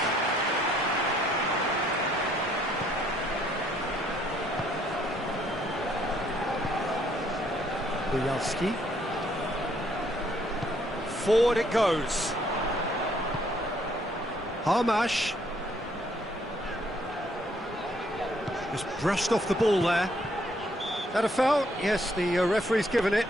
Buyalski. Forward it goes. Harmash. Just brushed off the ball there. That a foul? Yes, the referee's given it.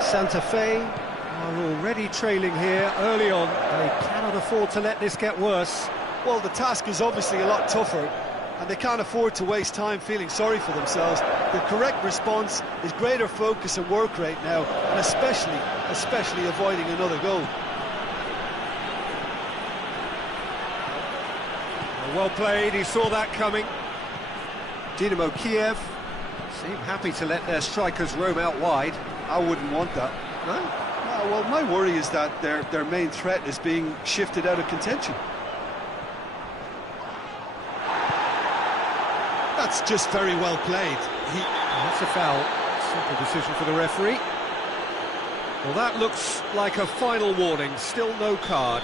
Santa Fe are already trailing here early on. They cannot afford to let this get worse. Well, the task is obviously a lot tougher, and they can't afford to waste time feeling sorry for themselves. The correct response is greater focus and work rate now, and especially avoiding another goal. Well played, he saw that coming. Dynamo Kiev seem happy to let their strikers roam out wide. I wouldn't want that. No? No, well, my worry is that their main threat is being shifted out of contention. That's just very well played. That's a foul. Simple decision for the referee. Well, that looks like a final warning. Still no card.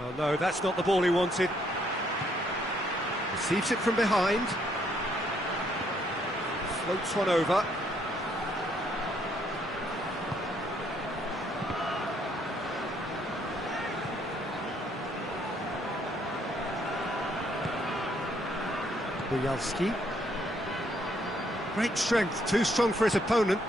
Oh, no, that's not the ball he wanted. Receives it from behind. Floats one over. Buyalski. Great strength, too strong for his opponent.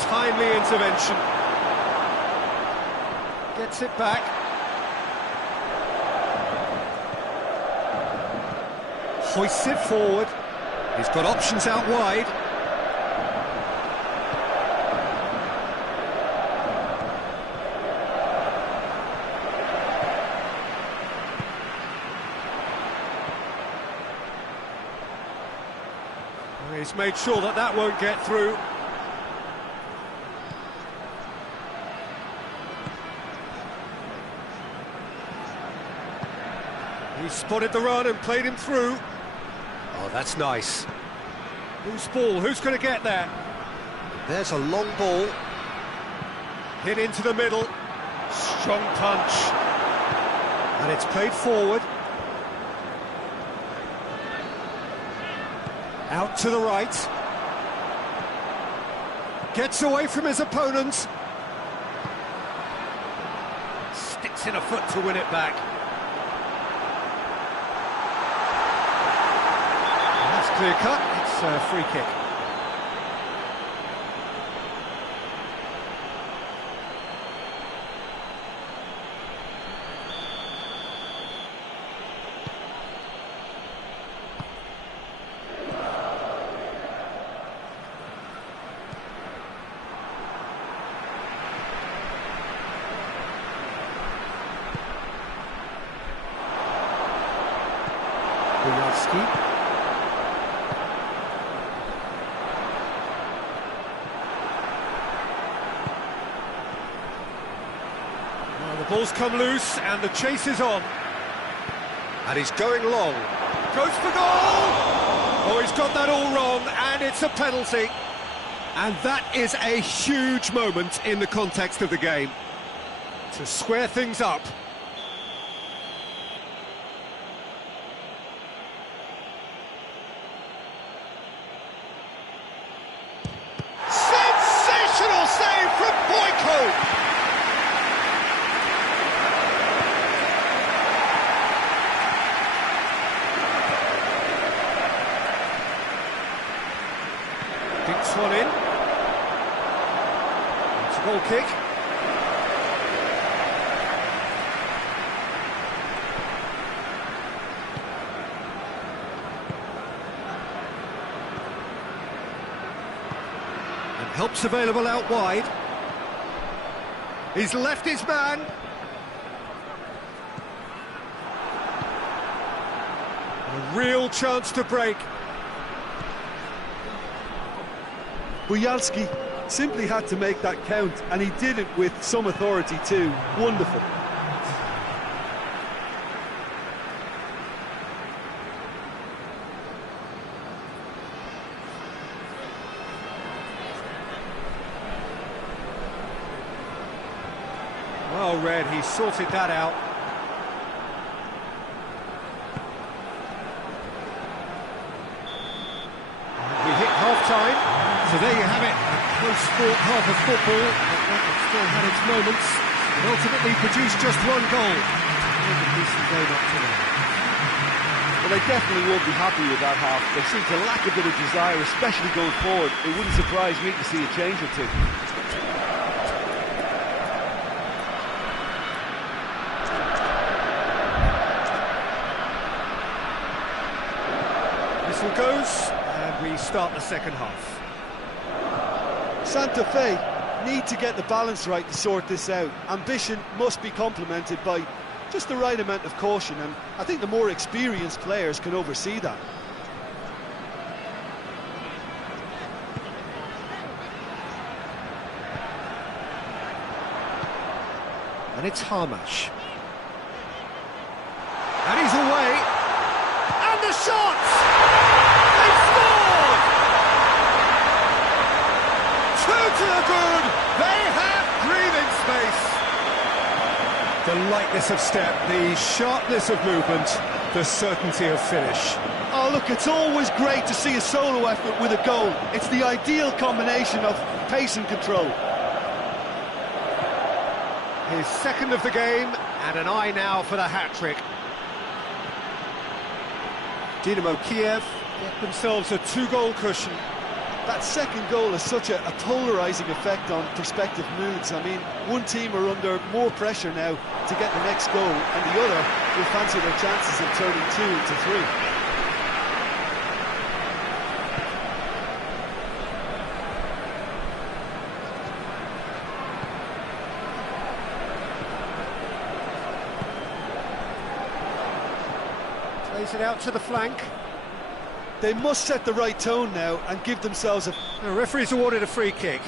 Timely intervention. Gets it back. Hoists it forward. He's got options out wide. He's made sure that that won't get through. He spotted the run and played him through. Oh, that's nice. Loose ball, who's going to get there? There's a long ball. Hit into the middle. Strong punch. And it's played forward. Out to the right. Gets away from his opponent. Sticks in a foot to win it back. That's clear cut. It's this free kick. Well, the ball's come loose and the chase is on. And he's going long. Goes for goal! Oh, he's got that all wrong, and it's a penalty. And that is a huge moment in the context of the game. To square things up. Sensational save from Boyko! Dinks one in. It's a goal kick. And help's available out wide. He's left his man. A real chance to break. Bujalski simply had to make that count, and he did it with some authority too. Wonderful. Well read, he sorted that out. And we hit half-time. So there you have it, a close-fought half of football, but that still had its moments. It ultimately produced just one goal. A decent game up to now. Well, they definitely won't be happy with that half. They seem to lack a bit of desire, especially going forward. It wouldn't surprise me to see a change or two. Whistle goes, and we start the second half. Santa Fe need to get the balance right to sort this out. Ambition must be complemented by just the right amount of caution, and I think the more experienced players can oversee that. And it's Hamash. And he's away. And the shot! They scored! Two to the good. They have breathing space. The lightness of step, the sharpness of movement, the certainty of finish. Oh, look, it's always great to see a solo effort with a goal. It's the ideal combination of pace and control. His second of the game, and an eye now for the hat-trick. Dynamo Kiev get themselves a two-goal cushion. That second goal has such a polarising effect on prospective moods. I mean, one team are under more pressure now to get the next goal, and the other will fancy their chances of turning 2 into 3. Plays it out to the flank. They must set the right tone now and give themselves a... The referee's awarded a free kick.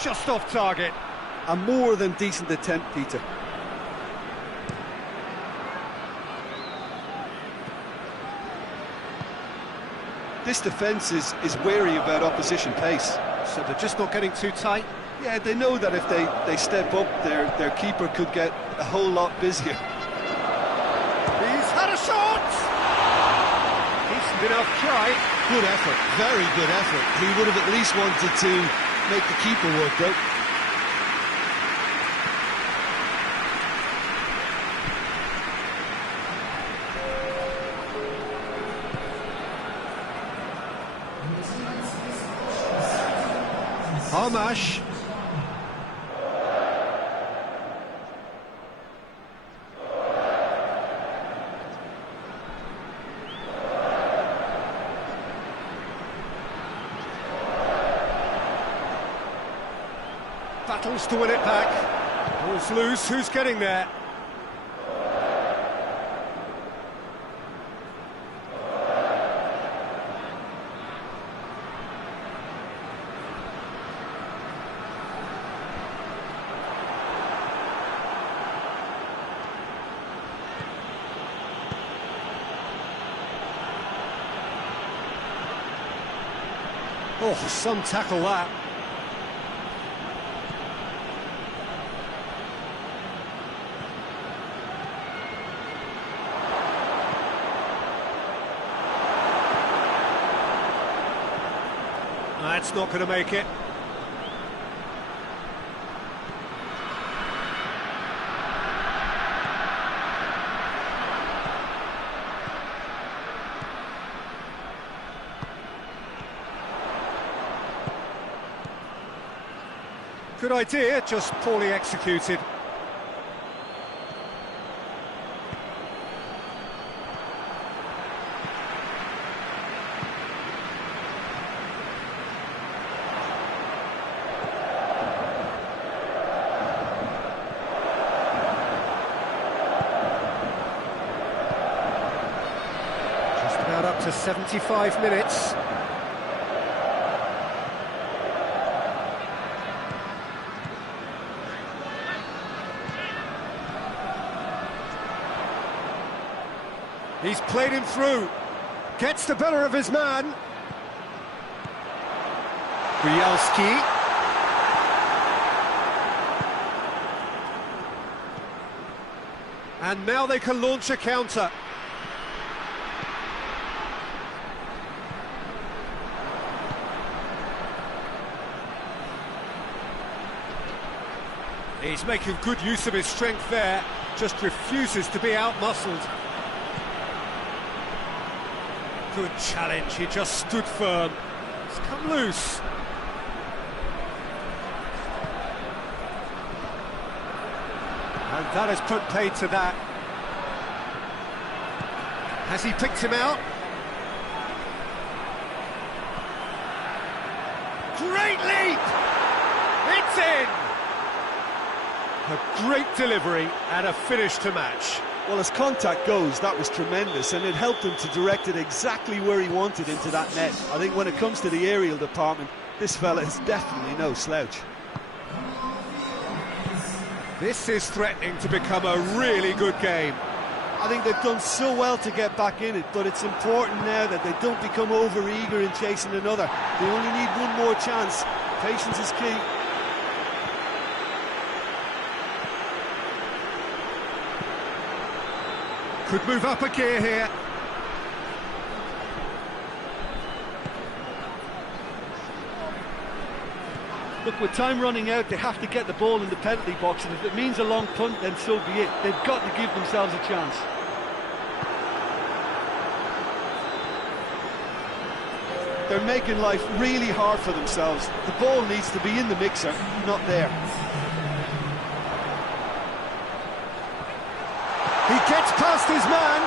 Just off target. A more than decent attempt, Peter. This defence is wary about opposition pace. So they're just not getting too tight? Yeah, they know that if they step up, their keeper could get a whole lot busier. He's had a shot! Decent enough try. Good effort, very good effort. He would have at least wanted to make the keeper work, though. Armash. Battles to win it back. Ball's loose, who's getting there? Oh, some tackle that. That's not going to make it. Good idea, just poorly executed. Just about up to 75 minutes. He's played him through. Gets the better of his man. Bielski. And now they can launch a counter. He's making good use of his strength there. Just refuses to be out-muscled. Good challenge, he just stood firm. It's come loose. And that has put paid to that. Has he picked him out? Great leap! It's in! A great delivery and a finish to match. Well, as contact goes, that was tremendous, and it helped him to direct it exactly where he wanted into that net. I think when it comes to the aerial department, this fella is definitely no slouch. This is threatening to become a really good game. I think they've done so well to get back in it, but it's important now that they don't become over-eager in chasing another. They only need one more chance. Patience is key. Could move up a gear here. Look, with time running out, they have to get the ball in the penalty box, and if it means a long punt, then so be it. They've got to give themselves a chance. They're making life really hard for themselves. The ball needs to be in the mixer, not there. He gets past his man.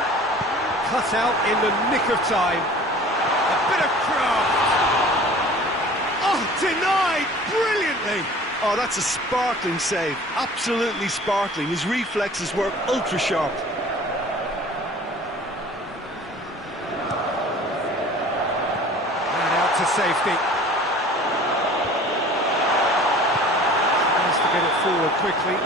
Cut out in the nick of time. A bit of craft. Oh, denied brilliantly. Oh, that's a sparkling save. Absolutely sparkling. His reflexes work ultra sharp. And out to safety. Has to get it forward quickly.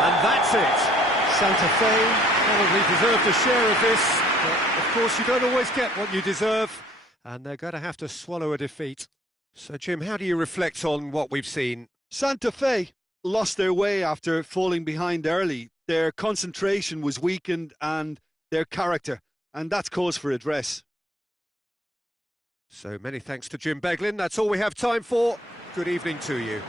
And that's it. Santa Fe probably deserved a share of this, but of course you don't always get what you deserve, and they're going to have to swallow a defeat. So, Jim, how do you reflect on what we've seen? Santa Fe lost their way after falling behind early. Their concentration was weakened and their character, and that's cause for address. So many thanks to Jim Beglin. That's all we have time for. Good evening to you.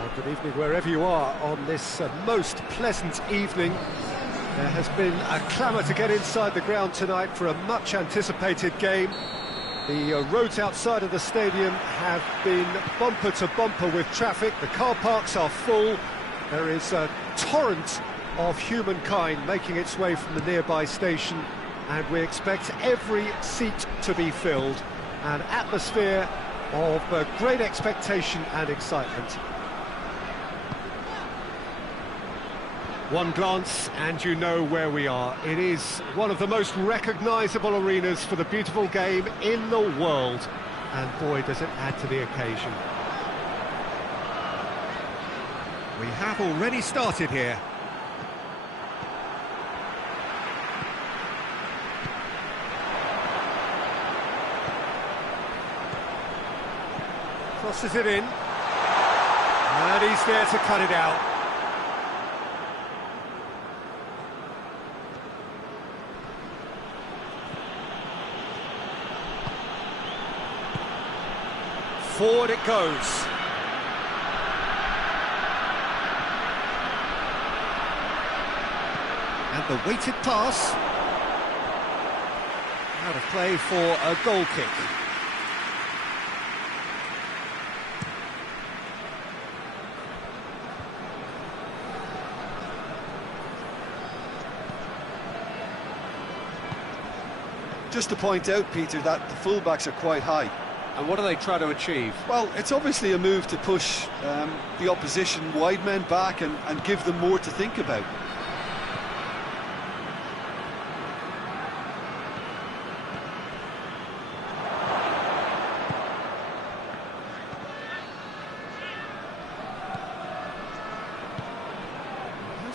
Well, good evening wherever you are on this most pleasant evening. There has been a clamour to get inside the ground tonight for a much anticipated game. The roads outside of the stadium have been bumper to bumper with traffic. The car parks are full. There is a torrent of humankind making its way from the nearby station, and we expect every seat to be filled. An atmosphere of great expectation and excitement. One glance and you know where we are. It is one of the most recognisable arenas for the beautiful game in the world. And boy, does it add to the occasion. We have already started here. Crosses it in. And he's there to cut it out. Forward it goes. And the weighted pass. Out of play for a goal kick. Just to point out, Peter, that the fullbacks are quite high. And what do they try to achieve? Well, it's obviously a move to push the opposition wide men back and give them more to think about.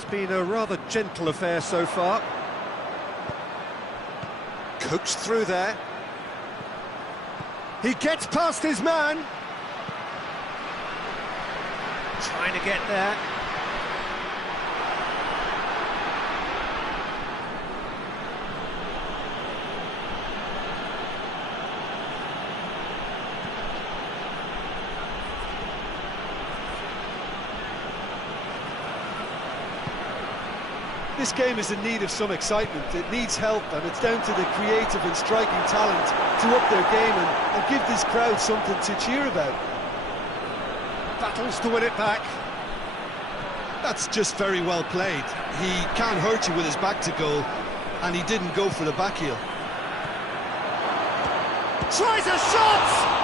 It's been a rather gentle affair so far. Coaxed through there. He gets past his man. Trying to get there. This game is in need of some excitement. It needs help, and it's down to the creative and striking talent to up their game and give this crowd something to cheer about. Battles to win it back. That's just very well played. He can't hurt you with his back to goal, and he didn't go for the back heel. Tries a shot!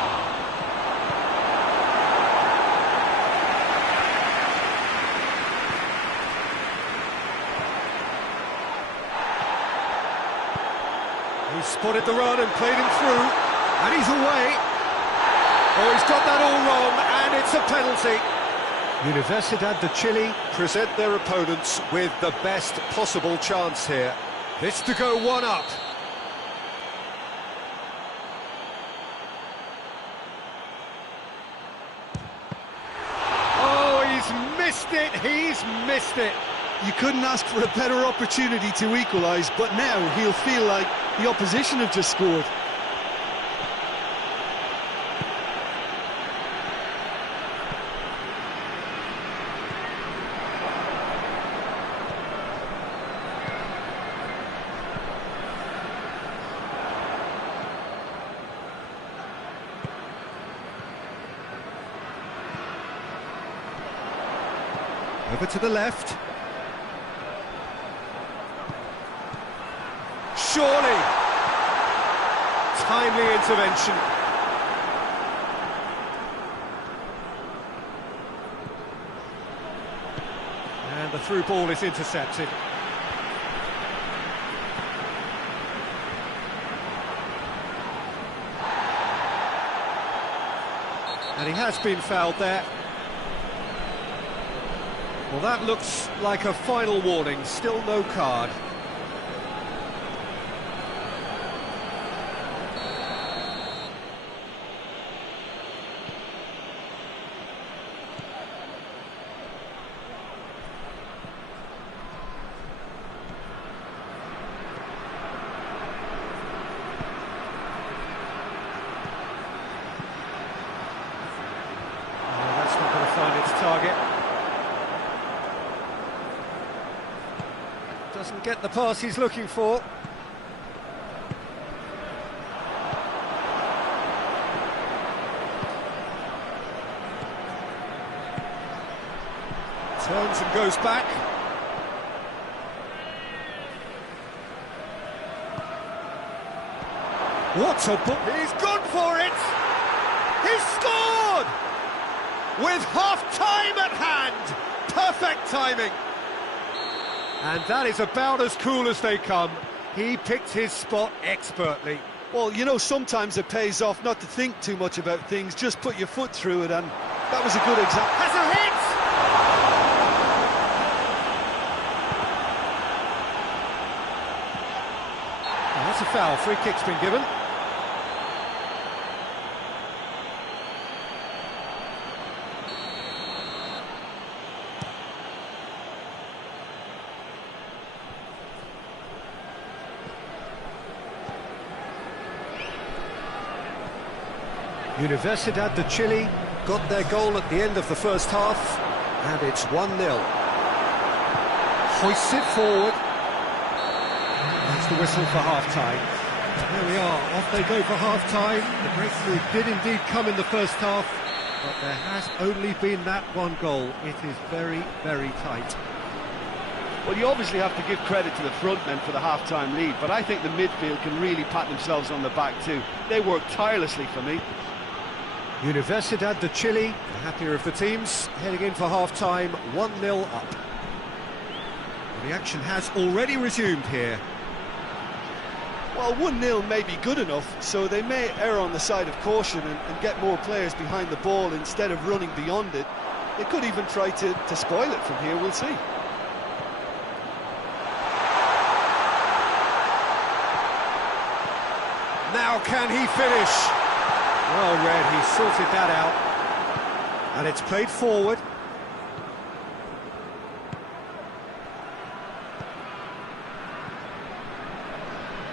He spotted the run and played him through, and he's away. Oh, he's got that all wrong, and it's a penalty. Universidad de Chile present their opponents with the best possible chance here. This to go one up. Oh, he's missed it. You couldn't ask for a better opportunity to equalise, but now he'll feel like the opposition have just scored. Over to the left. Surely! Timely intervention. And the through ball is intercepted. And he has been fouled there. Well, that looks like a final warning, still no card. Oh, that's not going to find its target. Doesn't get the pass he's looking for. Turns and goes back. What a ball! He's gone for it! He's scored! With half-time at hand! Perfect timing! And that is about as cool as they come. He picked his spot expertly. Well, you know, sometimes it pays off not to think too much about things, just put your foot through it, and that was a good example. Has a hit! Oh, that's a foul. Free kick's been given. Universidad de Chile got their goal at the end of the first half, and it's 1-0. Hoists it forward. That's the whistle for half-time. There we are, off they go for half-time. The breakthrough did indeed come in the first half, but there has only been that one goal. It is very, very tight. Well, you obviously have to give credit to the front men for the half-time lead, but I think the midfield can really pat themselves on the back too. They work tirelessly for me. Universidad de Chile, the happier of the teams, heading in for half-time, 1-0 up. The action has already resumed here. Well, 1-0 may be good enough, so they may err on the side of caution and get more players behind the ball instead of running beyond it. They could even try to spoil it from here, we'll see. How can he finish? Well read, he sorted that out. And it's played forward.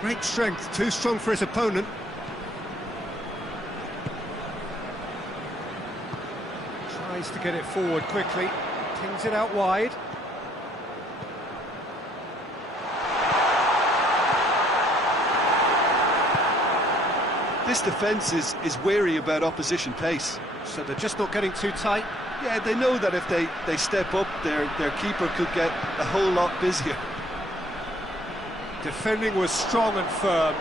Great strength, too strong for his opponent. Tries to get it forward quickly, tings it out wide. This defence is wary about opposition pace. So they're just not getting too tight? Yeah, they know that if they step up, their keeper could get a whole lot busier. Defending was strong and firm.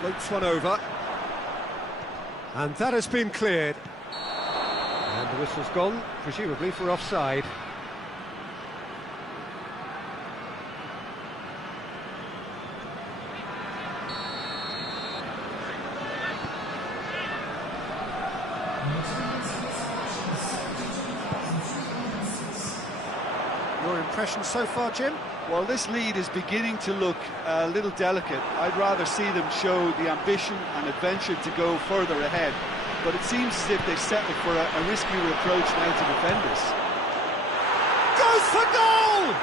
Floats one over. And that has been cleared. And the whistle's gone, presumably for offside. Your impression so far, Jim? Well, this lead is beginning to look a little delicate. I'd rather see them show the ambition and adventure to go further ahead. But it seems as if they've settled for a riskier approach now to defend this. Goes for goal!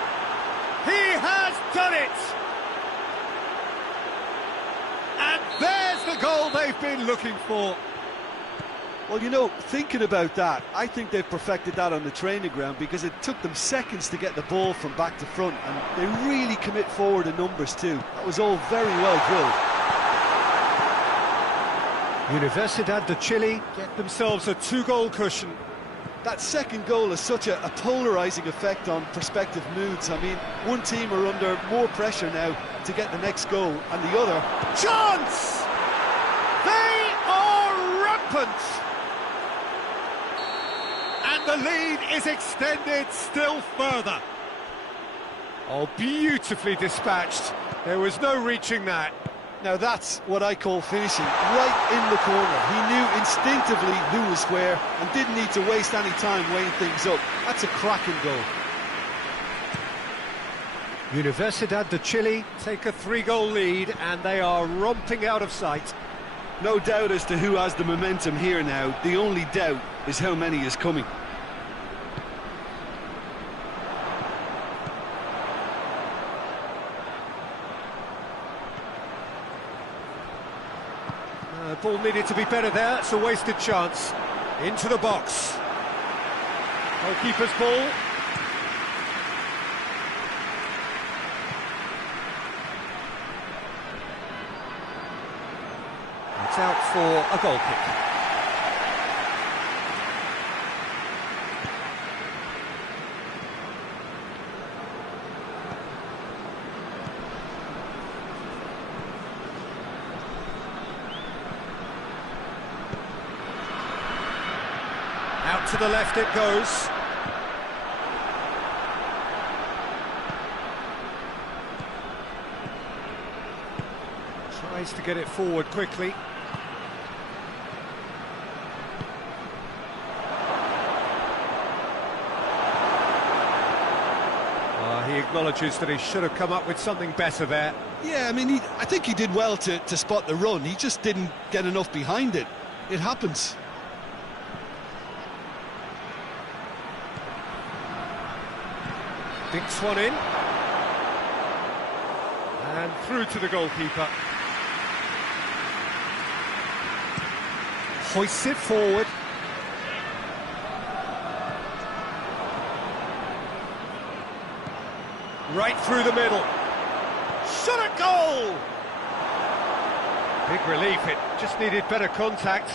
He has done it! And there's the goal they've been looking for. Well, you know, thinking about that, I think they've perfected that on the training ground because it took them seconds to get the ball from back to front, and they really commit forward in numbers too. That was all very well drilled. Universidad de Chile get themselves a 2-goal cushion. That second goal has such a polarising effect on prospective moods. I mean, one team are under more pressure now to get the next goal, and the other... Chance! They are rampant! And the lead is extended still further. Oh, beautifully dispatched. There was no reaching that. Now that's what I call finishing, right in the corner. He knew instinctively who was where and didn't need to waste any time weighing things up. That's a cracking goal. Universidad de Chile take a 3-goal lead and they are romping out of sight. No doubt as to who has the momentum here now. The only doubt is how many is coming. Ball needed to be better there, it's a wasted chance. Into the box. Goalkeeper's ball. It's out for a goal kick. Out to the left it goes. Tries to get it forward quickly. He acknowledges that he should have come up with something better there. Yeah, I mean, I think he did well to spot the run. He just didn't get enough behind it. It happens. Dinks one in. And through to the goalkeeper. Hoists it forward. Right through the middle. Shot at goal! Big relief, it just needed better contact.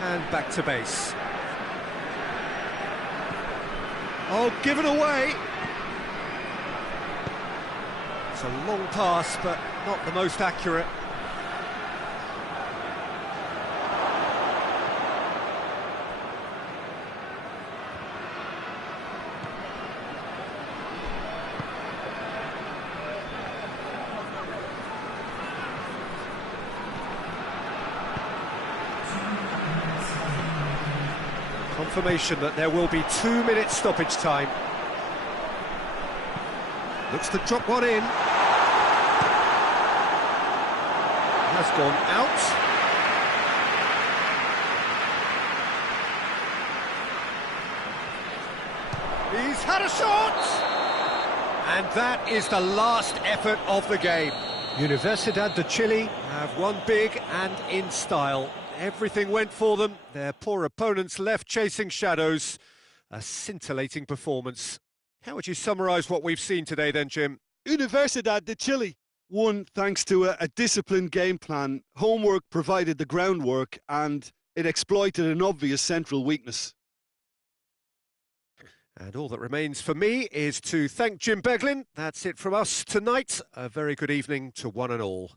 And back to base. Oh, given away. It's a long pass, but not the most accurate. confirmation that there will be 2 minutes stoppage time. Looks to drop one in. Has gone out. He's had a shot! And that is the last effort of the game. Universidad de Chile have won big and in style. Everything went for them. Their poor opponents left chasing shadows. A scintillating performance. How would you summarise what we've seen today then, Jim? Universidad de Chile won thanks to a disciplined game plan. Homework provided the groundwork and it exploited an obvious central weakness. And all that remains for me is to thank Jim Beglin. That's it from us tonight. A very good evening to one and all.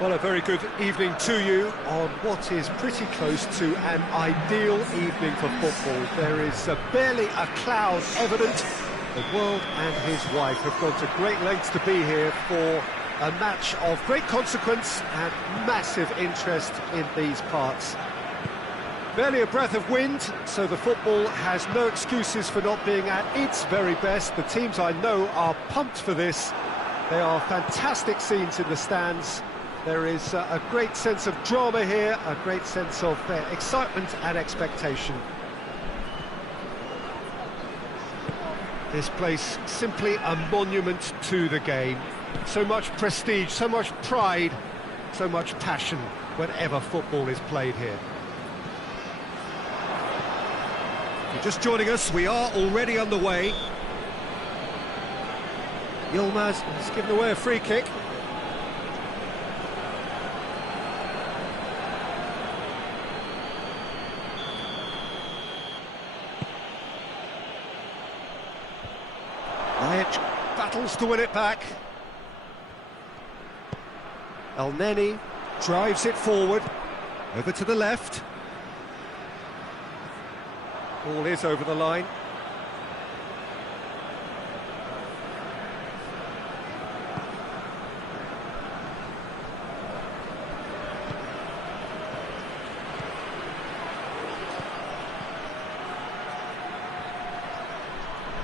Well, a very good evening to you on what is pretty close to an ideal evening for football. There is barely a cloud evident. The world and his wife have gone to great lengths to be here for a match of great consequence and massive interest in these parts. Barely a breath of wind, so the football has no excuses for not being at its very best. The teams I know are pumped for this. They are fantastic scenes in the stands. There is a great sense of drama here, a great sense of excitement and expectation. This place simply a monument to the game. So much prestige, so much pride, so much passion whenever football is played here. If you're just joining us, we are already on the way. Yilmaz has given away a free kick. Battles to win it back. Neni drives it forward, over to the left. Ball is over the line.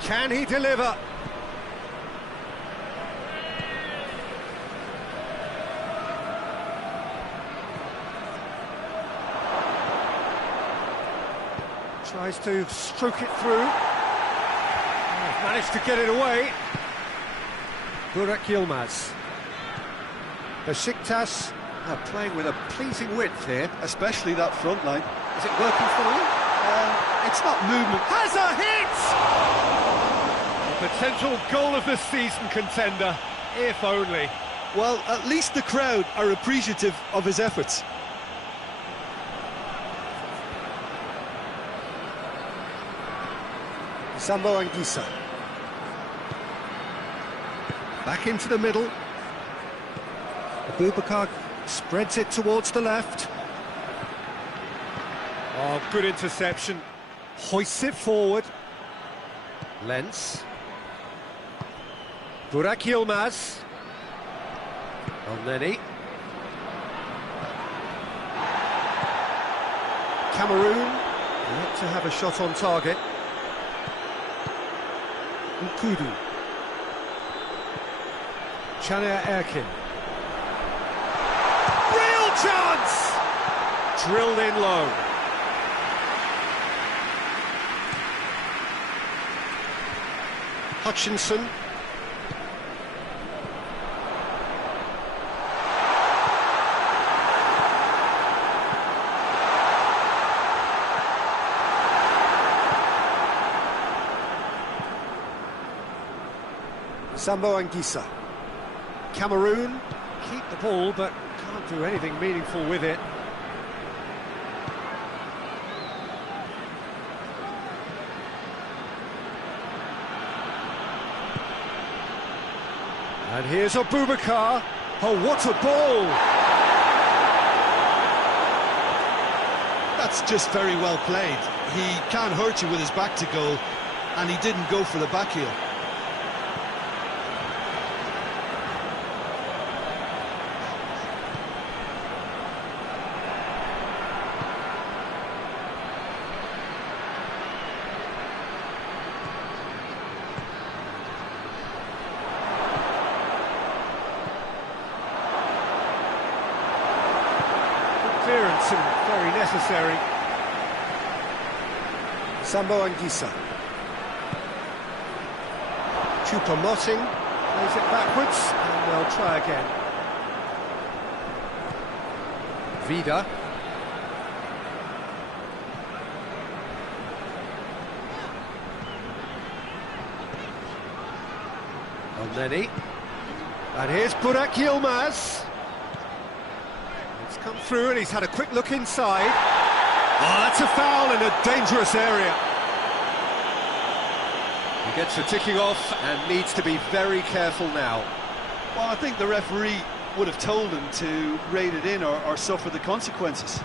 Can he deliver? Tries to stroke it through. Oh, managed to get it away. Burak Yilmaz. Besiktas are playing with a pleasing width here. Especially that front line. Is it working for them? It's not movement. Has a hit! A potential goal of the season contender, if only. Well, at least the crowd are appreciative of his efforts. Sambo Anguissa. Back into the middle. Abubakar spreads it towards the left. Oh, good interception. Hoists it forward. Lens. Burak Yilmaz. Neni. Cameroon yet to have a shot on target. Nkudu. Chania Erkin. Real chance! Drilled in low. Hutchinson. Sambo Anguissa. Cameroon keep the ball but can't do anything meaningful with it. And here's Abubakar. Oh, what a ball! That's just very well played. He can't hurt you with his back to goal, and he didn't go for the back heel. Clearance and very necessary. Sambo Anguissa. Choupo-Moting plays it backwards and they'll try again. Vida. Neni. And here's Burak Yilmaz. Come through and he's had a quick look inside. Oh, that's a foul in a dangerous area. He gets the ticking off and needs to be very careful now. Well, I think the referee would have told him to rate it in or suffer the consequences.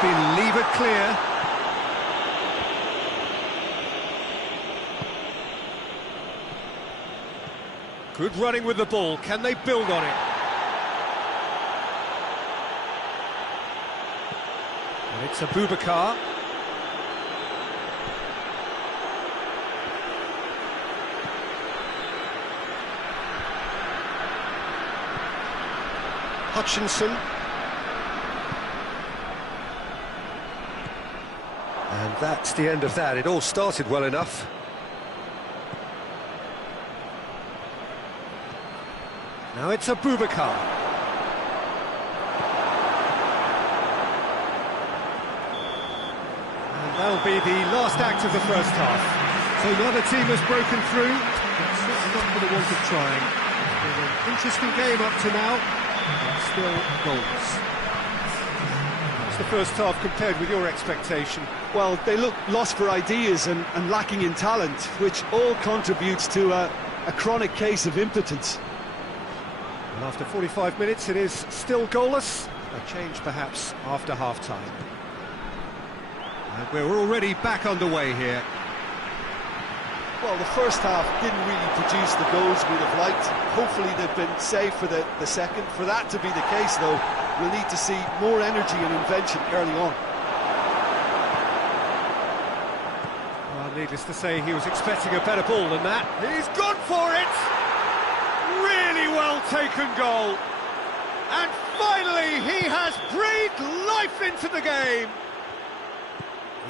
Been levered clear. Good running with the ball. Can they build on it? And it's Abubakar. Hutchinson. And that's the end of that. It all started well enough. Now it's Abubakar. And that'll be the last act of the first half. So neither team has broken through, but certainly not for the want of trying. It's been an interesting game up to now. Still goals. What's the first half compared with your expectation? Well, they look lost for ideas and lacking in talent, which all contributes to a chronic case of impotence. And after 45 minutes, it is still goalless. A change, perhaps, after half-time. And we're already back underway here. Well, the first half didn't really produce the goals we'd have liked. Hopefully they've been saved for the second. For that to be the case, though, we'll need to see more energy and invention early on. Well, needless to say, he was expecting a better ball than that. He's gone for it! Really well taken goal. And finally, he has breathed life into the game.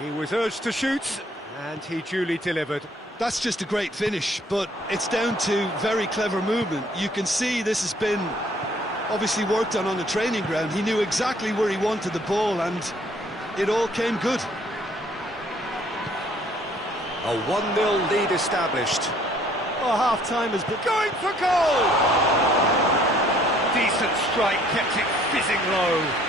He was urged to shoot, and he duly delivered. That's just a great finish, but it's down to very clever movement. You can see this has been obviously worked on the training ground. He knew exactly where he wanted the ball, and it all came good. A 1-0 lead established. Well, half-time has been going for goal! Decent strike, kept it fizzing low.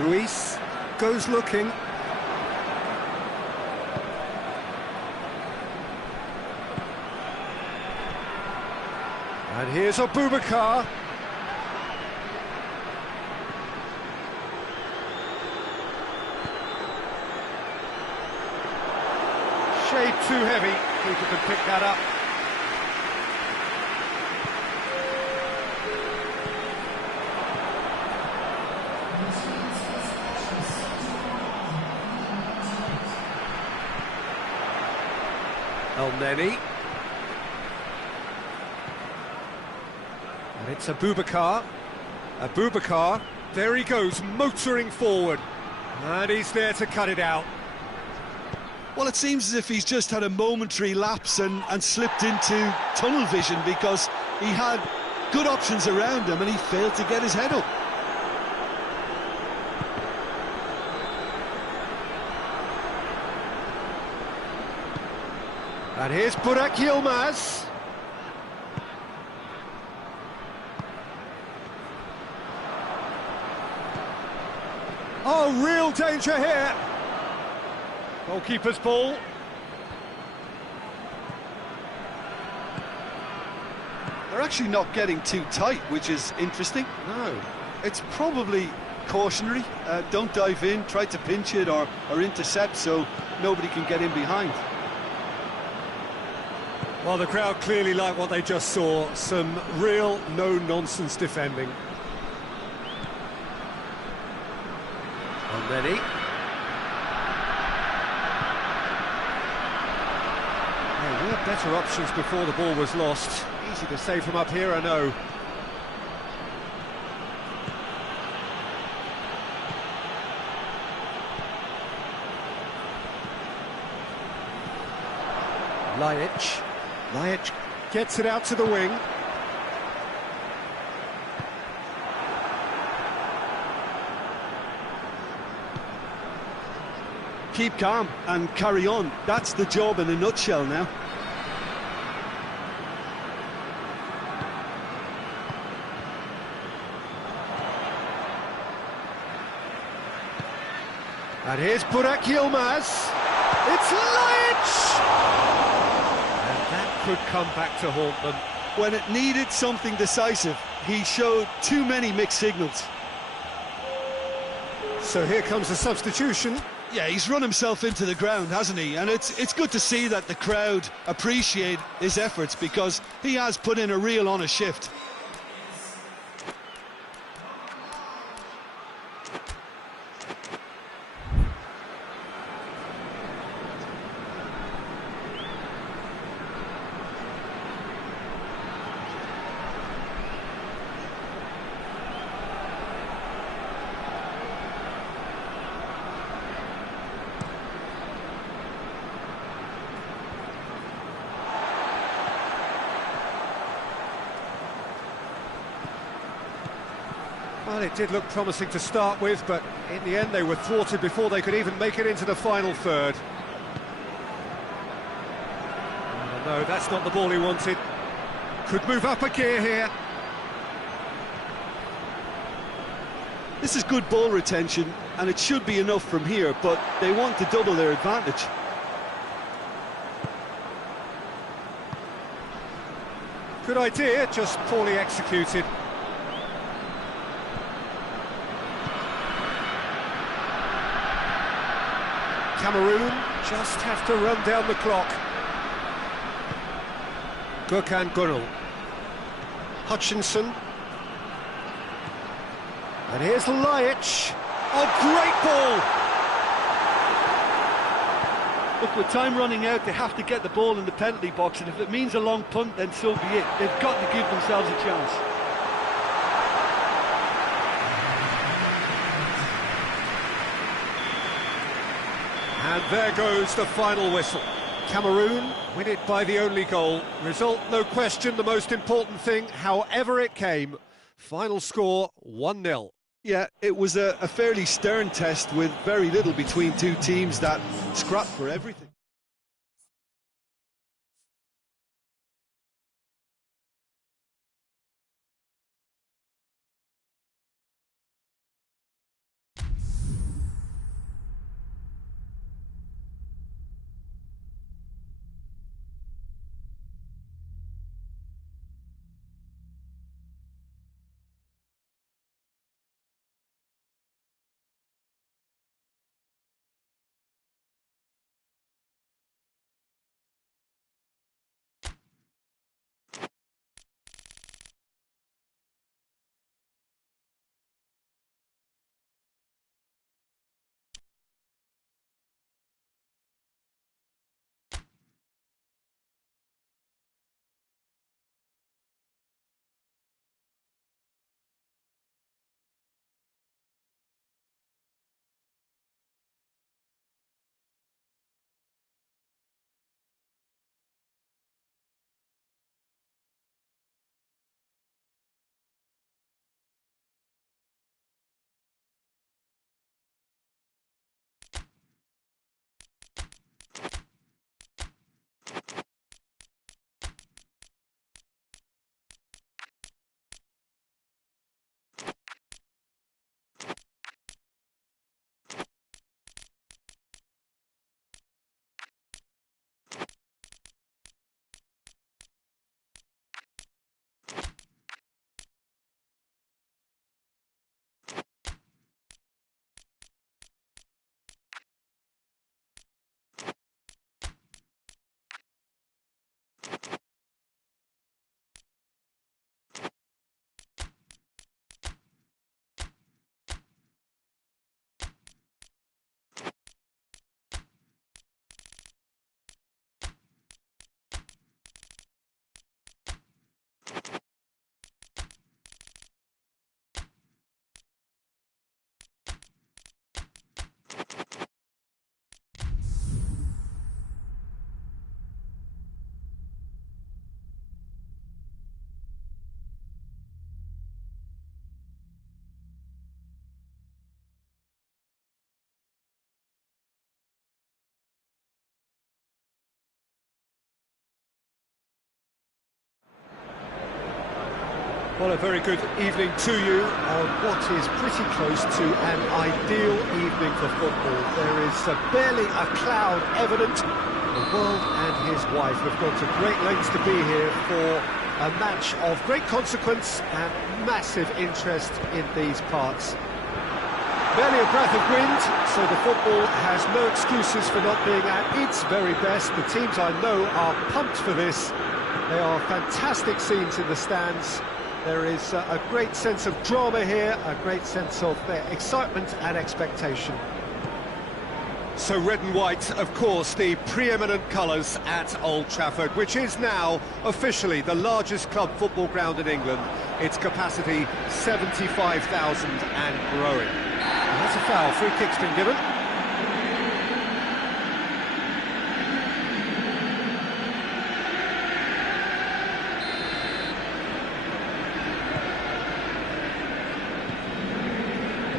Ruiz goes looking. And here's Abubakar. Shade too heavy. Keeper can pick that up. El-Neni. And it's Abubakar. Abubakar, there he goes, motoring forward. And he's there to cut it out. Well, it seems as if he's just had a momentary lapse and slipped into tunnel vision, because he had good options around him and he failed to get his head up. And here's Burak Yilmaz. Oh, real danger here. Goalkeeper's ball. They're actually not getting too tight, which is interesting. No. It's probably cautionary. Don't dive in, try to pinch it or intercept so nobody can get in behind. Well, the crowd clearly like what they just saw. Some real no-nonsense defending. El-Neni. Yeah, we had better options before the ball was lost. Easy to save from up here, I know. Lajic gets it out to the wing. Keep calm and carry on. That's the job in a nutshell now. And here's Burak Yilmaz. It's Lajic! And that could come back to haunt them. When it needed something decisive, he showed too many mixed signals. So here comes the substitution. Yeah, he's run himself into the ground, hasn't he? And it's good to see that the crowd appreciate his efforts, because he has put in a real honest shift. Well, it did look promising to start with, but in the end they were thwarted before they could even make it into the final third. Oh, no, that's not the ball he wanted. Could move up a gear here. This is good ball retention, and it should be enough from here, but they want to double their advantage. Good idea, just poorly executed. Cameroon just have to run down the clock. Gökhan Gönül. Hutchinson. And here's Lajic. Oh, great ball! Look, with time running out, they have to get the ball in the penalty box, and if it means a long punt, then so be it. They've got to give themselves a chance. And there goes the final whistle. Cameroon win it by the only goal. Result, no question, the most important thing, however it came. Final score, 1-0. Yeah, it was a fairly stern test with very little between two teams that scrapped for everything. Well, a very good evening to you on what is pretty close to an ideal evening for football. There is barely a cloud evident. The world and his wife have gone to great lengths to be here for a match of great consequence and massive interest in these parts. Barely a breath of wind, so the football has no excuses for not being at its very best. The teams I know are pumped for this. They are fantastic scenes in the stands. There is a great sense of drama here, a great sense of excitement and expectation. So red and white, of course, the preeminent colours at Old Trafford, which is now officially the largest club football ground in England. Its capacity 75,000 and growing. And that's a foul. Free kick's been given.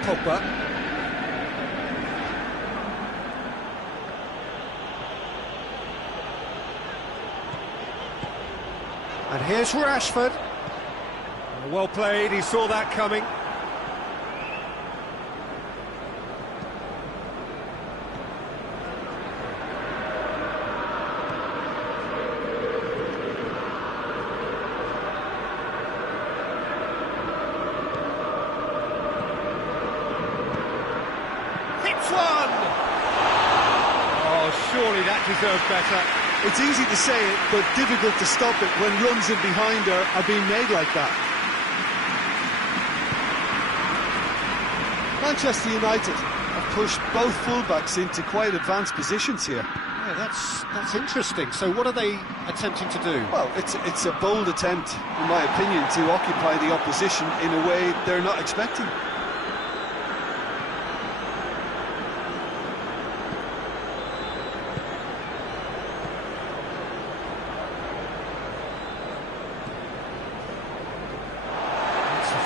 Pogba. And here's Rashford. Well played, he saw that coming. Hits one! Oh, surely that deserved better. It's easy to say it, but difficult to stop it when runs in behind are being made like that. Manchester United have pushed both fullbacks into quite advanced positions here. Yeah, that's interesting. So what are they attempting to do? Well, it's a bold attempt, in my opinion, to occupy the opposition in a way they're not expecting.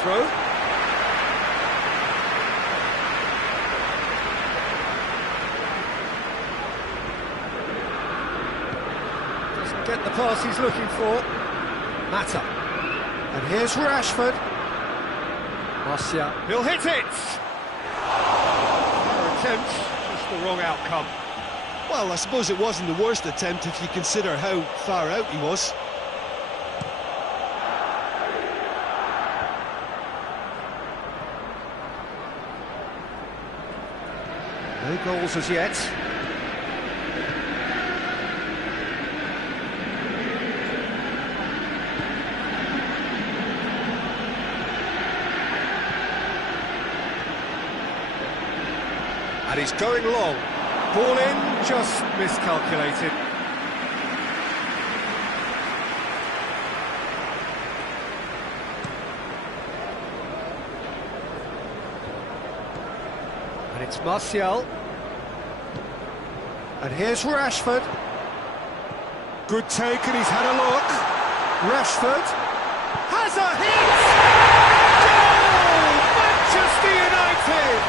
Throw. Doesn't get the pass he's looking for. Mata. And here's Rashford. Martial. He'll hit it! Another attempt, just the wrong outcome. Well, I suppose it wasn't the worst attempt if you consider how far out he was. No goals as yet. And he's going long. Ball in, just miscalculated. And it's Martial. And here's Rashford. Good take, and he's had a look. Rashford has a hit! Goal! Manchester United!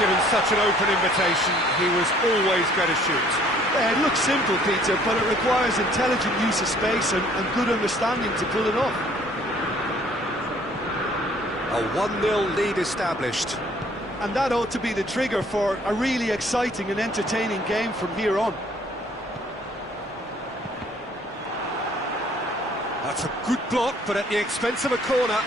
Given such an open invitation, he was always going to shoot. Yeah, it looks simple, Peter, but it requires intelligent use of space and good understanding to pull it off. A 1-0 lead established. And that ought to be the trigger for a really exciting and entertaining game from here on. That's a good block, but at the expense of a corner.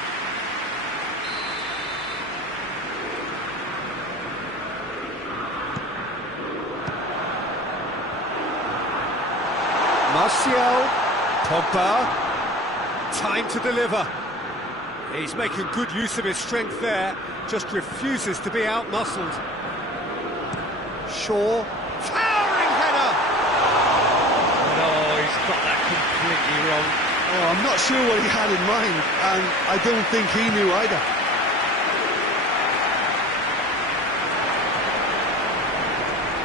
Martial, Pogba, time to deliver. He's making good use of his strength there, just refuses to be out-muscled. Shaw, towering header! Oh, he's got that completely wrong. Oh, I'm not sure what he had in mind, and I don't think he knew either.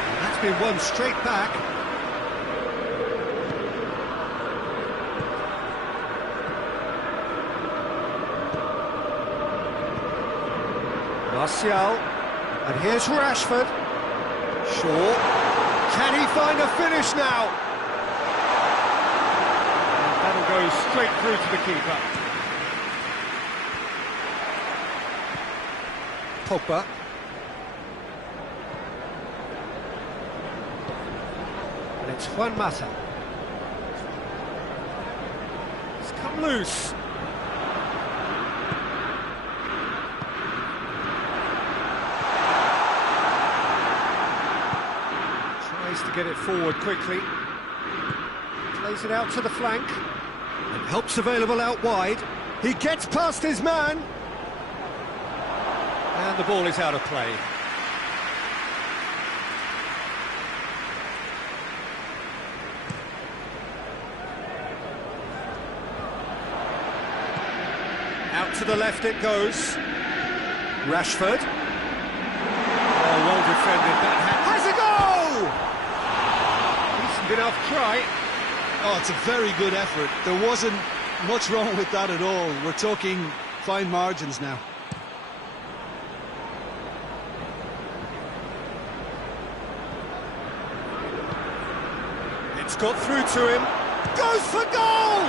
And that's been won straight back. Martial, and here's Rashford. Shaw, can he find a finish now? And that'll go straight through to the keeper. Pogba. And it's Juan Mata. It's come loose. Tries to get it forward quickly. Plays it out to the flank. And help's available out wide. He gets past his man. And the ball is out of play. Out to the left it goes. Rashford. Oh, well defended. That has a goal! Decent enough try. Oh, it's a very good effort. There wasn't much wrong with that at all. We're talking fine margins now. It's got through to him. Goes for goal!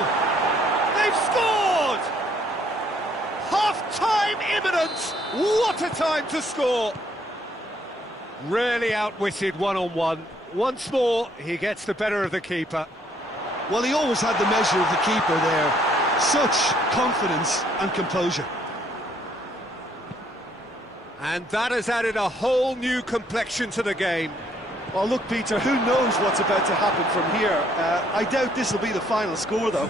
They've scored! Half-time imminent! What a time to score! Really outwitted one-on-one. Once more, he gets the better of the keeper. Well, he always had the measure of the keeper there. Such confidence and composure. And that has added a whole new complexion to the game. Well, look, Peter, who knows what's about to happen from here? I doubt this will be the final score, though.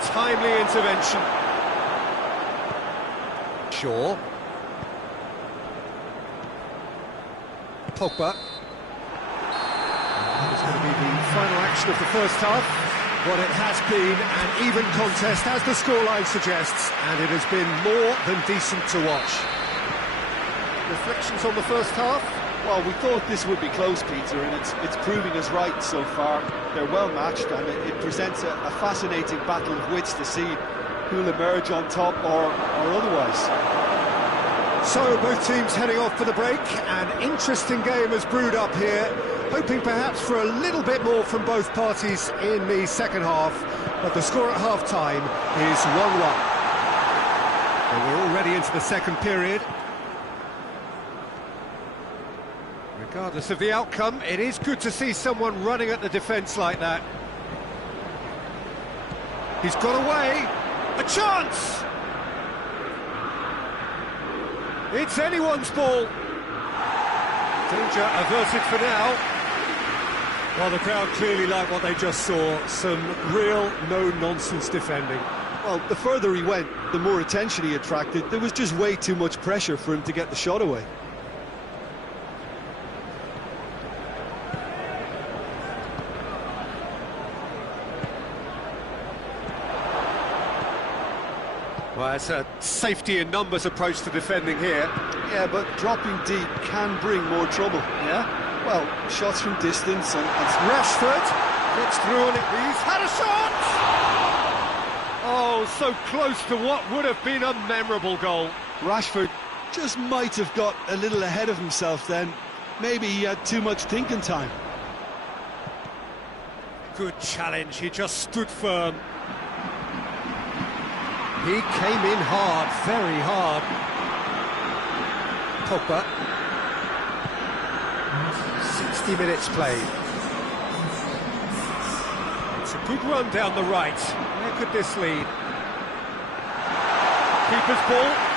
Timely intervention. Shaw. Pogba. That is going to be the final action of the first half. What it has been an even contest, as the scoreline suggests, and it has been more than decent to watch. Reflections on the first half? Well, we thought this would be close, Peter, and it's proving us right so far. They're well matched, and it presents a fascinating battle of wits to see who'll emerge on top or otherwise. So, both teams heading off for the break. An interesting game has brewed up here, hoping perhaps for a little bit more from both parties in the second half, but the score at half-time is 1-1. And we're already into the second period. Regardless of the outcome, it is good to see someone running at the defence like that. He's got away. A chance! It's anyone's ball. Danger averted for now. Well, the crowd clearly like what they just saw. Some real no-nonsense defending. Well, the further he went, the more attention he attracted. There was just way too much pressure for him to get the shot away. Well, it's a safety in numbers approach to defending here. Yeah, but dropping deep can bring more trouble. Yeah? Well, shots from distance and Rashford gets through on it. He's had a shot! Oh, so close to what would have been a memorable goal. Rashford just might have got a little ahead of himself then. Maybe he had too much thinking time. Good challenge, he just stood firm. He came in hard, very hard. Pogba. 60 minutes played. It's a good run down the right. Where could this lead? Keeper's ball.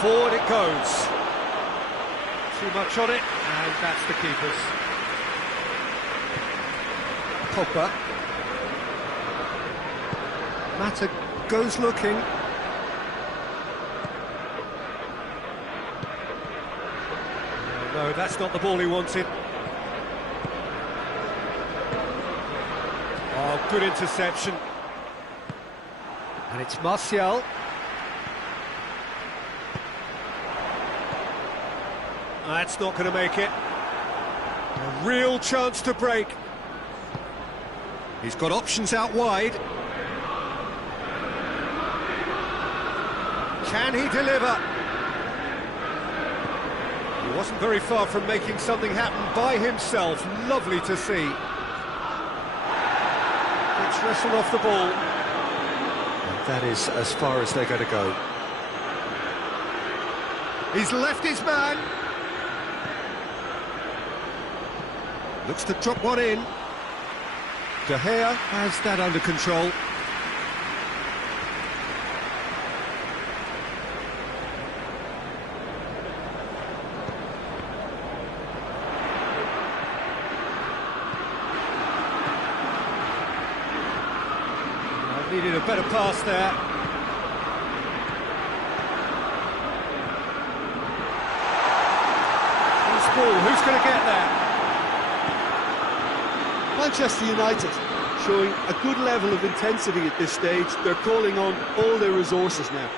Forward it goes. Too much on it, and that's the keeper's. Pogba. Mata goes looking. No, that's not the ball he wanted. Oh, good interception. And it's Martial. That's not going to make it. A real chance to break. He's got options out wide. Can he deliver? He wasn't very far from making something happen by himself. Lovely to see. Gets wrestled off the ball. And that is as far as they're going to go. He's left his man. Looks to drop one in. De Gea has that under control. Needed a better pass there. Loose ball, who's going to get there? Manchester United showing a good level of intensity at this stage. They're calling on all their resources now.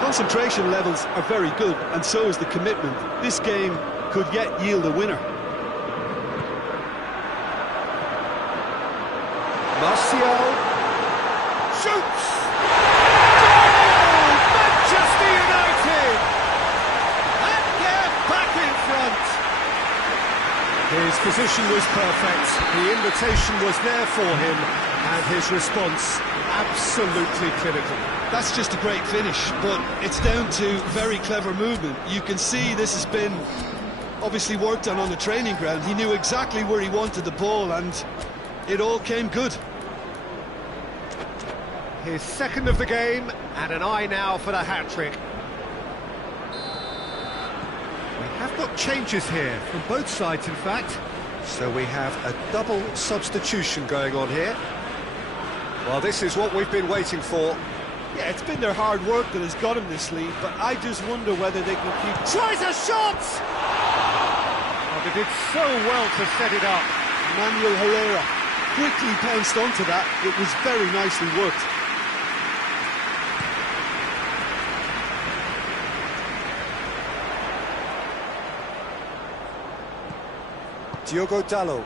Concentration levels are very good, and so is the commitment. This game could yet yield a winner. Martial shoots! Goal! Manchester United! And they're back in front! His position was perfect, the invitation was there for him, and his response absolutely clinical. That's just a great finish, but it's down to very clever movement. You can see this has been obviously worked on the training ground. He knew exactly where he wanted the ball, and it all came good. His second of the game, and an eye now for the hat-trick. We have got changes here, from both sides in fact. So we have a double substitution going on here. Well, this is what we've been waiting for. Yeah, it's been their hard work that has got him this lead, but I just wonder whether they can keep... Tries a shot! Oh, they did so well to set it up. Manuel Herrera quickly pounced onto that. It was very nicely worked. Diogo Dalot.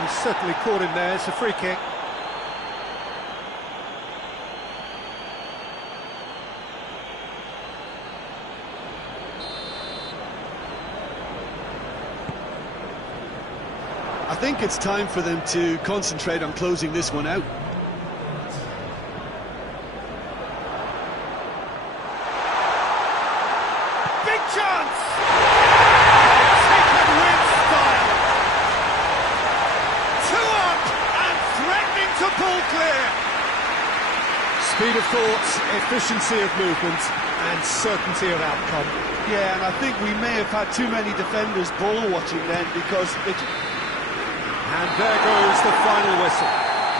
He's certainly caught him there. It's a free kick. I think it's time for them to concentrate on closing this one out. Big chance! Taken with style. Two up and threatening to pull clear. Speed of thought, efficiency of movement, and certainty of outcome. Yeah, and I think we may have had too many defenders ball watching then, because it... And there goes the final whistle.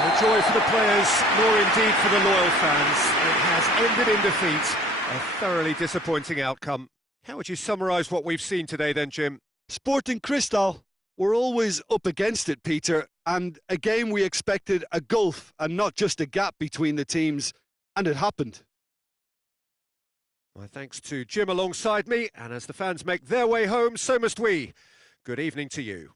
No joy for the players, nor indeed for the loyal fans. It has ended in defeat. A thoroughly disappointing outcome. How would you summarise what we've seen today then, Jim? Sporting Cristal were always up against it, Peter, and a game we expected a gulf and not just a gap between the teams, and it happened. My thanks to Jim alongside me, and as the fans make their way home, so must we. Good evening to you.